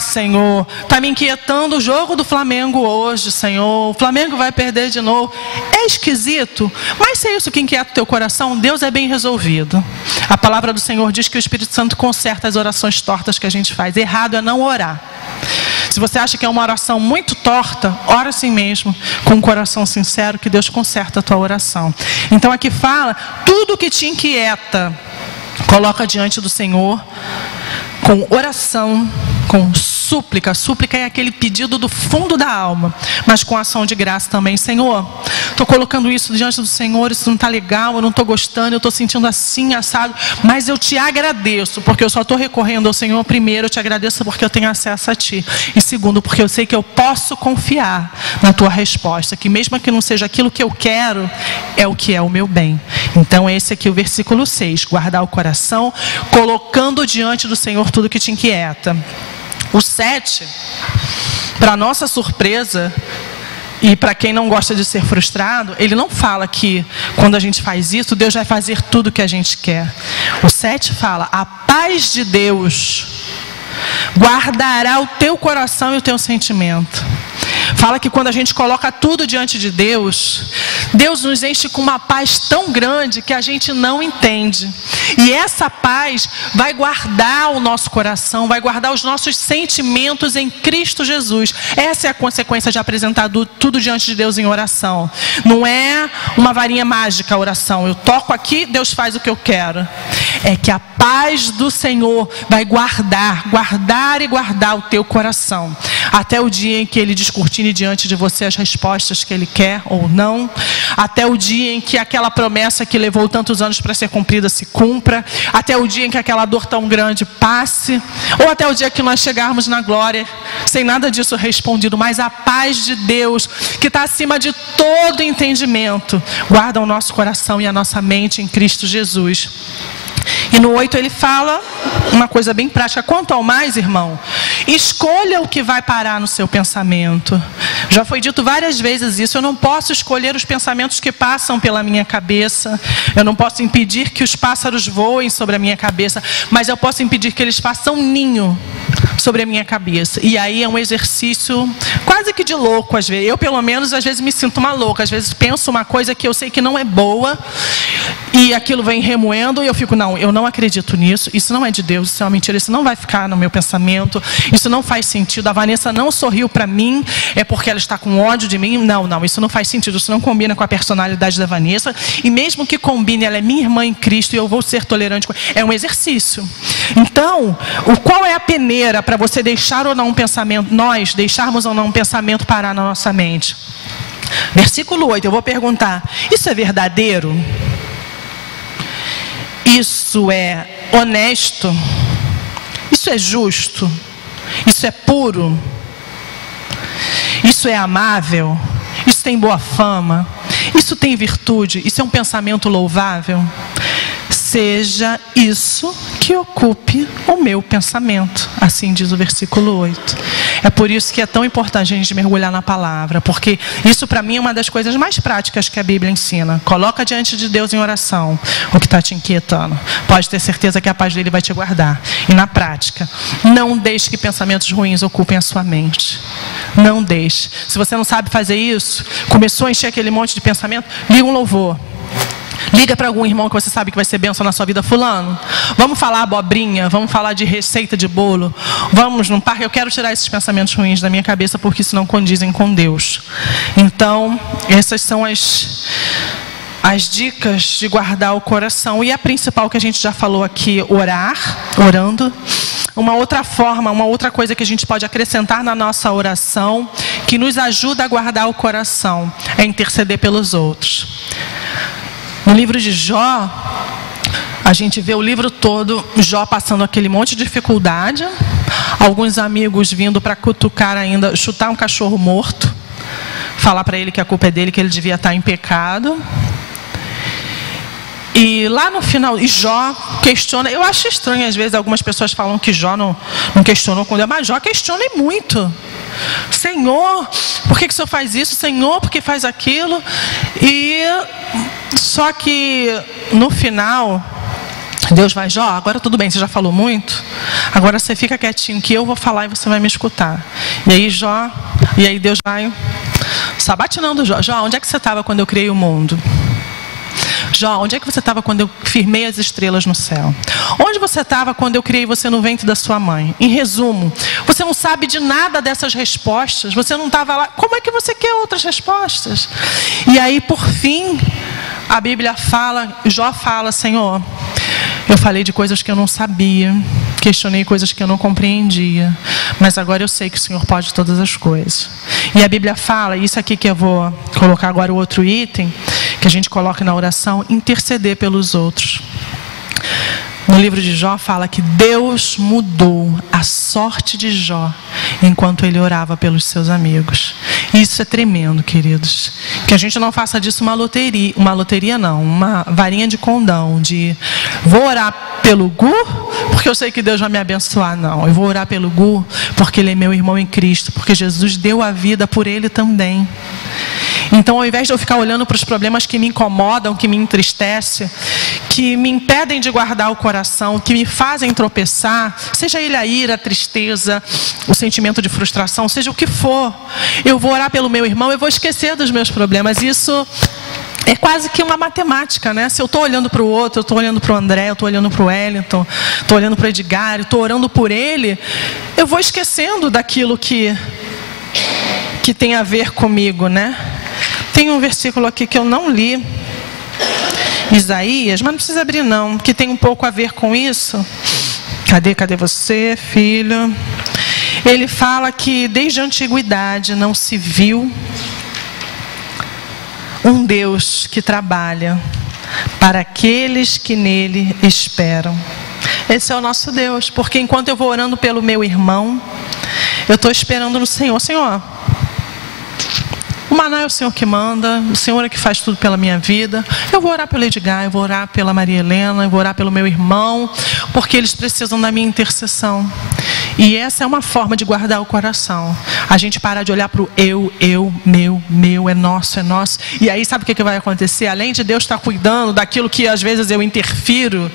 Senhor, está me inquietando o jogo do Flamengo hoje, Senhor, o Flamengo vai perder de novo. É esquisito, mas se é isso que inquieta o teu coração, Deus é bem resolvido. A palavra do Senhor diz que o Espírito Santo conserta as orações tortas que a gente faz. Errado é não orar. Se você acha que é uma oração muito torta, ora assim mesmo, com um coração sincero, que Deus conserta a tua oração. Então aqui fala, tudo que te inquieta, coloca diante do Senhor, com oração, com súplica. Súplica é aquele pedido do fundo da alma, mas com ação de graça também. Senhor, estou colocando isso diante do Senhor, isso não está legal, eu não estou gostando, eu estou sentindo assim, assado, mas eu te agradeço, porque eu só estou recorrendo ao Senhor. Primeiro, eu te agradeço porque eu tenho acesso a Ti, e segundo, porque eu sei que eu posso confiar na Tua resposta, que mesmo que não seja aquilo que eu quero, é o que é o meu bem. Então esse aqui é o versículo 6, guardar o coração, colocando diante do Senhor tudo que te inquieta. O 7, para nossa surpresa, E para quem não gosta de ser frustrado, ele não fala que quando a gente faz isso, Deus vai fazer tudo o que a gente quer. O 7 fala: a paz de Deus guardará o teu coração e o teu sentimento. Fala que quando a gente coloca tudo diante de Deus, Deus nos enche com uma paz tão grande que a gente não entende. E essa paz vai guardar o nosso coração, vai guardar os nossos sentimentos em Cristo Jesus. Essa é a consequência de apresentar tudo diante de Deus em oração. Não é uma varinha mágica a oração. Eu toco aqui, Deus faz o que eu quero. É que a paz do Senhor vai guardar o teu coração. Até o dia em que Ele descortine diante de você as respostas que Ele quer ou não. Até o dia em que aquela promessa que levou tantos anos para ser cumprida se cumpra. Até o dia em que aquela dor tão grande passe. Ou até o dia que nós chegarmos na glória sem nada disso respondido. Mas a paz de Deus, que está acima de todo entendimento, guarda o nosso coração e a nossa mente em Cristo Jesus. E no 8 ele fala uma coisa bem prática: quanto ao mais, irmão, escolha o que vai parar no seu pensamento. Já foi dito várias vezes isso. Eu não posso escolher os pensamentos que passam pela minha cabeça. Eu não posso impedir que os pássaros voem sobre a minha cabeça, mas eu posso impedir que eles façam ninho sobre a minha cabeça. E aí é um exercício quase que de louco às vezes. Eu, pelo menos, às vezes me sinto uma louca. Às vezes penso uma coisa que eu sei que não é boa e aquilo vem remoendo e eu fico: não, eu não acredito nisso, isso não é de Deus, isso é uma mentira, isso não vai ficar no meu pensamento, isso não faz sentido. A Vanessa não sorriu para mim, é porque ela está com ódio de mim. Não, isso não faz sentido, isso não combina com a personalidade da Vanessa. E mesmo que combine, ela é minha irmã em Cristo e eu vou ser tolerante com ela. É um exercício. Então, qual é a peneira para você deixar ou não um pensamento, nós deixarmos ou não um pensamento parar na nossa mente? Versículo 8, eu vou perguntar: isso é verdadeiro? Isso é honesto? Isso é justo? Isso é puro? Isso é amável? Isso tem boa fama? Isso tem virtude? Isso é um pensamento louvável? Seja isso que ocupe o meu pensamento. Assim diz o versículo 8. É por isso que é tão importante a gente mergulhar na palavra, porque isso para mim é uma das coisas mais práticas que a Bíblia ensina. Coloca diante de Deus em oração o que está te inquietando. Pode ter certeza que a paz dele vai te guardar. E na prática, não deixe que pensamentos ruins ocupem a sua mente. Não deixe. Se você não sabe fazer isso, começou a encher aquele monte de pensamento, liga um louvor. Liga para algum irmão que você sabe que vai ser bênção na sua vida: fulano, vamos falar abobrinha, vamos falar de receita de bolo, vamos num parque. Eu quero tirar esses pensamentos ruins da minha cabeça, porque isso não condizem com Deus. Então, essas são as dicas de guardar o coração. E a principal que a gente já falou aqui: orando. Uma outra forma, uma outra coisa que a gente pode acrescentar na nossa oração, que nos ajuda a guardar o coração, é interceder pelos outros. No livro de Jó, a gente vê o livro todo, Jó passando aquele monte de dificuldade, alguns amigos vindo para cutucar ainda, chutar um cachorro morto, falar para ele que a culpa é dele, que ele devia estar em pecado. E lá no final, Jó questiona. Eu acho estranho, às vezes, algumas pessoas falam que Jó não questionou com Deus, mas Jó questiona muito. Senhor, por que o Senhor faz isso? Senhor, por que faz aquilo? E só que no final, Deus vai: Jó, agora tudo bem, você já falou muito, agora você fica quietinho que eu vou falar e você vai me escutar. E aí Deus vai sabatinando Jó: Jó, onde é que você estava quando eu criei o mundo? Jó, onde é que você estava quando eu firmei as estrelas no céu? Onde você estava quando eu criei você no ventre da sua mãe? Em resumo, você não sabe de nada dessas respostas, você não estava lá, como é que você quer outras respostas? E aí, por fim, a Bíblia fala, Jó fala: Senhor, eu falei de coisas que eu não sabia, questionei coisas que eu não compreendia, mas agora eu sei que o Senhor pode todas as coisas. E a Bíblia fala, isso aqui que eu vou colocar agora, o outro item, que a gente coloca na oração: interceder pelos outros. No livro de Jó fala que Deus mudou a sorte de Jó enquanto ele orava pelos seus amigos. Isso é tremendo, queridos. Que a gente não faça disso uma varinha de condão, de vou orar pelo Gu porque eu sei que Deus vai me abençoar. Não, eu vou orar pelo Gu porque ele é meu irmão em Cristo, porque Jesus deu a vida por ele também. Então, ao invés de eu ficar olhando para os problemas que me incomodam, que me entristecem, que me impedem de guardar o coração, que me fazem tropeçar, seja ele a ira, a tristeza, o sentimento de frustração, seja o que for, eu vou orar pelo meu irmão, eu vou esquecer dos meus problemas. Isso é quase que uma matemática, né? Se eu estou olhando para o outro, eu estou olhando para o André, eu estou olhando para o Wellington, estou olhando para o Edgar, eu estou orando por ele, eu vou esquecendo daquilo que tem a ver comigo, né? Tem um versículo aqui que eu não li, Isaías, mas não precisa abrir não, que tem um pouco a ver com isso. Cadê você, filho? Ele fala que desde a antiguidade não se viu um Deus que trabalha para aqueles que nele esperam. Esse é o nosso Deus, porque enquanto eu vou orando pelo meu irmão, eu estou esperando no Senhor. Senhor, o maná é o Senhor que manda, o Senhor é que faz tudo pela minha vida. Eu vou orar pelo Edgar, eu vou orar pela Maria Helena, eu vou orar pelo meu irmão, porque eles precisam da minha intercessão. E essa é uma forma de guardar o coração. A gente parar de olhar para o eu, meu, é nosso. E aí sabe o que vai acontecer? Além de Deus estar cuidando daquilo que às vezes eu interfiro,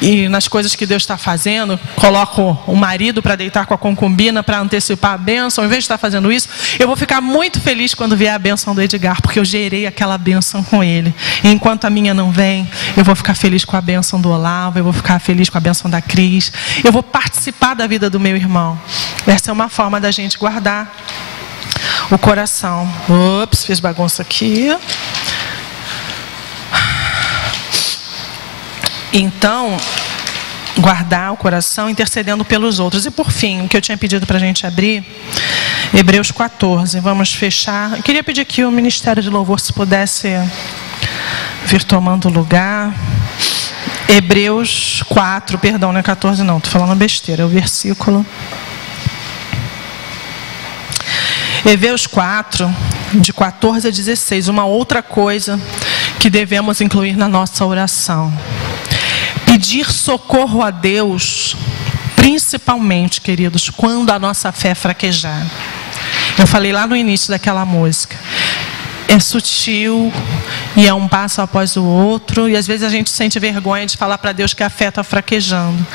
e nas coisas que Deus está fazendo, coloco o marido para deitar com a concubina, para antecipar a bênção, ao invés de estar fazendo isso, eu vou ficar muito feliz quando vier a bênção do Edgar, porque eu gerei aquela bênção com ele. E enquanto a minha não vem, eu vou ficar feliz com a bênção do Olavo, eu vou ficar feliz com a bênção da Cris, eu vou participar da vida do meu irmão. Essa é uma forma da gente guardar o coração. Ops, fiz bagunça aqui. Então, guardar o coração intercedendo pelos outros. E por fim, o que eu tinha pedido para a gente abrir, Hebreus 14. Vamos fechar. Eu queria pedir que o Ministério de Louvor, se pudesse vir tomando lugar. Hebreus 4, perdão, não é 14 não, estou falando besteira, é o versículo. Hebreus 4, de 14 a 16, uma outra coisa que devemos incluir na nossa oração. Pedir socorro a Deus, principalmente, queridos, quando a nossa fé fraquejar. Eu falei lá no início daquela música. É sutil e é um passo após o outro, e às vezes a gente sente vergonha de falar para Deus que a fé está fraquejando.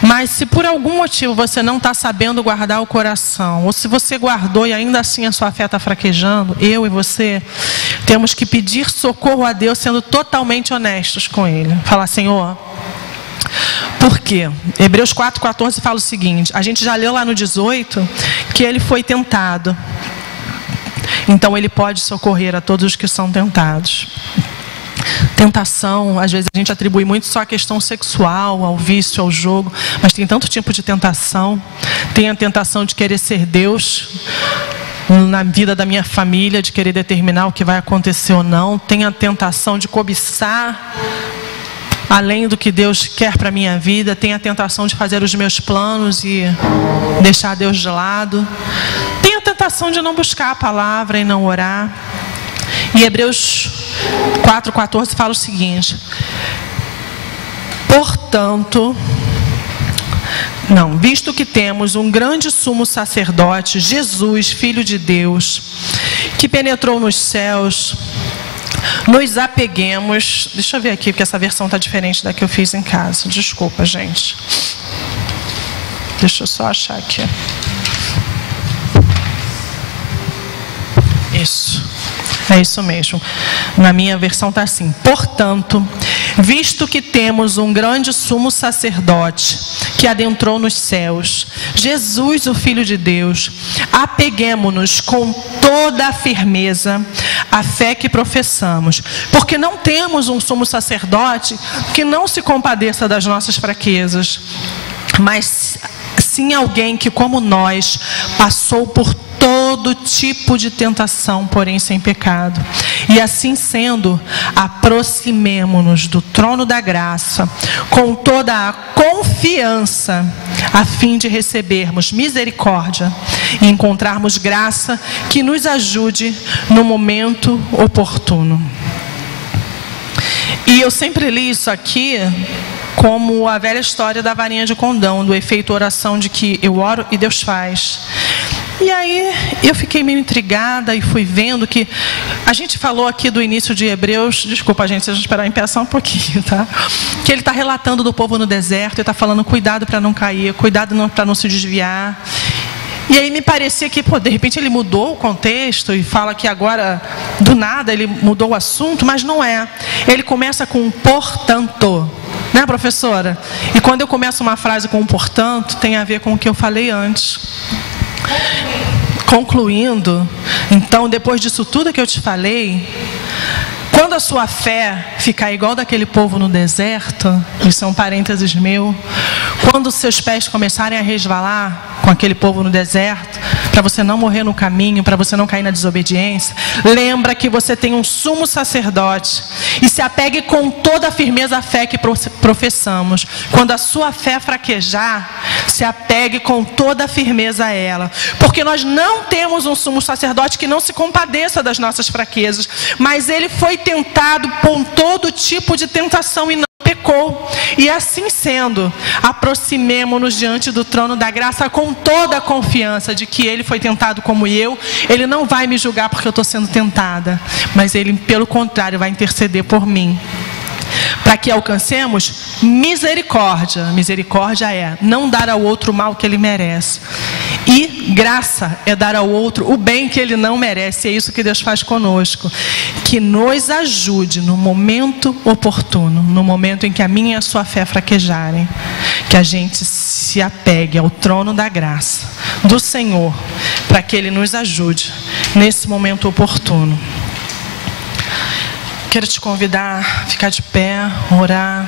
Mas se por algum motivo você não está sabendo guardar o coração, ou se você guardou e ainda assim a sua fé está fraquejando, eu e você temos que pedir socorro a Deus sendo totalmente honestos com Ele. Falar, Senhor, por quê? Hebreus 4,14 fala o seguinte, a gente já leu lá no 18 que ele foi tentado. Então ele pode socorrer a todos os que são tentados. Tentação, às vezes a gente atribui muito só à questão sexual, ao vício, ao jogo, mas tem tanto tipo de tentação. Tem a tentação de querer ser Deus na vida da minha família, de querer determinar o que vai acontecer ou não. Tem a tentação de cobiçar além do que Deus quer para a minha vida. Tem a tentação de fazer os meus planos e deixar Deus de lado. Tem a tentação de não buscar a palavra e não orar. E Hebreus 4,14 fala o seguinte: portanto, visto que temos um grande sumo sacerdote, Jesus, Filho de Deus, que penetrou nos céus, nos apeguemos. Deixa eu ver aqui, porque essa versão está diferente da que eu fiz em casa. Desculpa, gente. Deixa eu só achar aqui. Isso. É isso mesmo. Na minha versão está assim: portanto, visto que temos um grande sumo sacerdote que adentrou nos céus, Jesus, o Filho de Deus, apeguemo-nos com toda a firmeza à fé que professamos, porque não temos um sumo sacerdote que não se compadeça das nossas fraquezas, mas sim alguém que, como nós, passou por todo tipo de tentação, porém sem pecado. E assim sendo, aproximemo-nos do trono da graça com toda a confiança, a fim de recebermos misericórdia e encontrarmos graça que nos ajude no momento oportuno. E eu sempre li isso aqui como a velha história da varinha de condão, do efeito oração, de que eu oro e Deus faz. E aí eu fiquei meio intrigada e fui vendo que a gente falou aqui do início de Hebreus, desculpa gente, vocês vão esperar em pé só um pouquinho, tá? Que ele está relatando do povo no deserto, ele está falando cuidado para não cair, cuidado para não se desviar. E aí me parecia que, de repente ele mudou o contexto e fala que agora, do nada, ele mudou o assunto, mas não é. Ele começa com um portanto, né, professora? E quando eu começo uma frase com um portanto, tem a ver com o que eu falei antes. Concluindo, então, depois disso tudo que eu te falei, quando a sua fé ficar igual daquele povo no deserto, isso é um parênteses meu, quando os seus pés começarem a resvalar com aquele povo no deserto, para você não morrer no caminho, para você não cair na desobediência, lembra que você tem um sumo sacerdote e se apegue com toda a firmeza à fé que professamos. Quando a sua fé fraquejar, se apegue com toda a firmeza a ela, porque nós não temos um sumo sacerdote que não se compadeça das nossas fraquezas, mas ele foi tentado por todo tipo de tentação e não pecou. E assim sendo, aproximemo-nos diante do trono da graça com toda a confiança de que ele foi tentado como eu. Ele não vai me julgar porque eu estou sendo tentada, mas ele, pelo contrário, vai interceder por mim, para que alcancemos misericórdia. Misericórdia é não dar ao outro o mal que ele merece, e graça é dar ao outro o bem que ele não merece. É isso que Deus faz conosco, que nos ajude no momento oportuno, no momento em que a minha e a sua fé fraquejarem, que a gente se apegue ao trono da graça do Senhor, para que ele nos ajude nesse momento oportuno. Quero te convidar a ficar de pé, orar.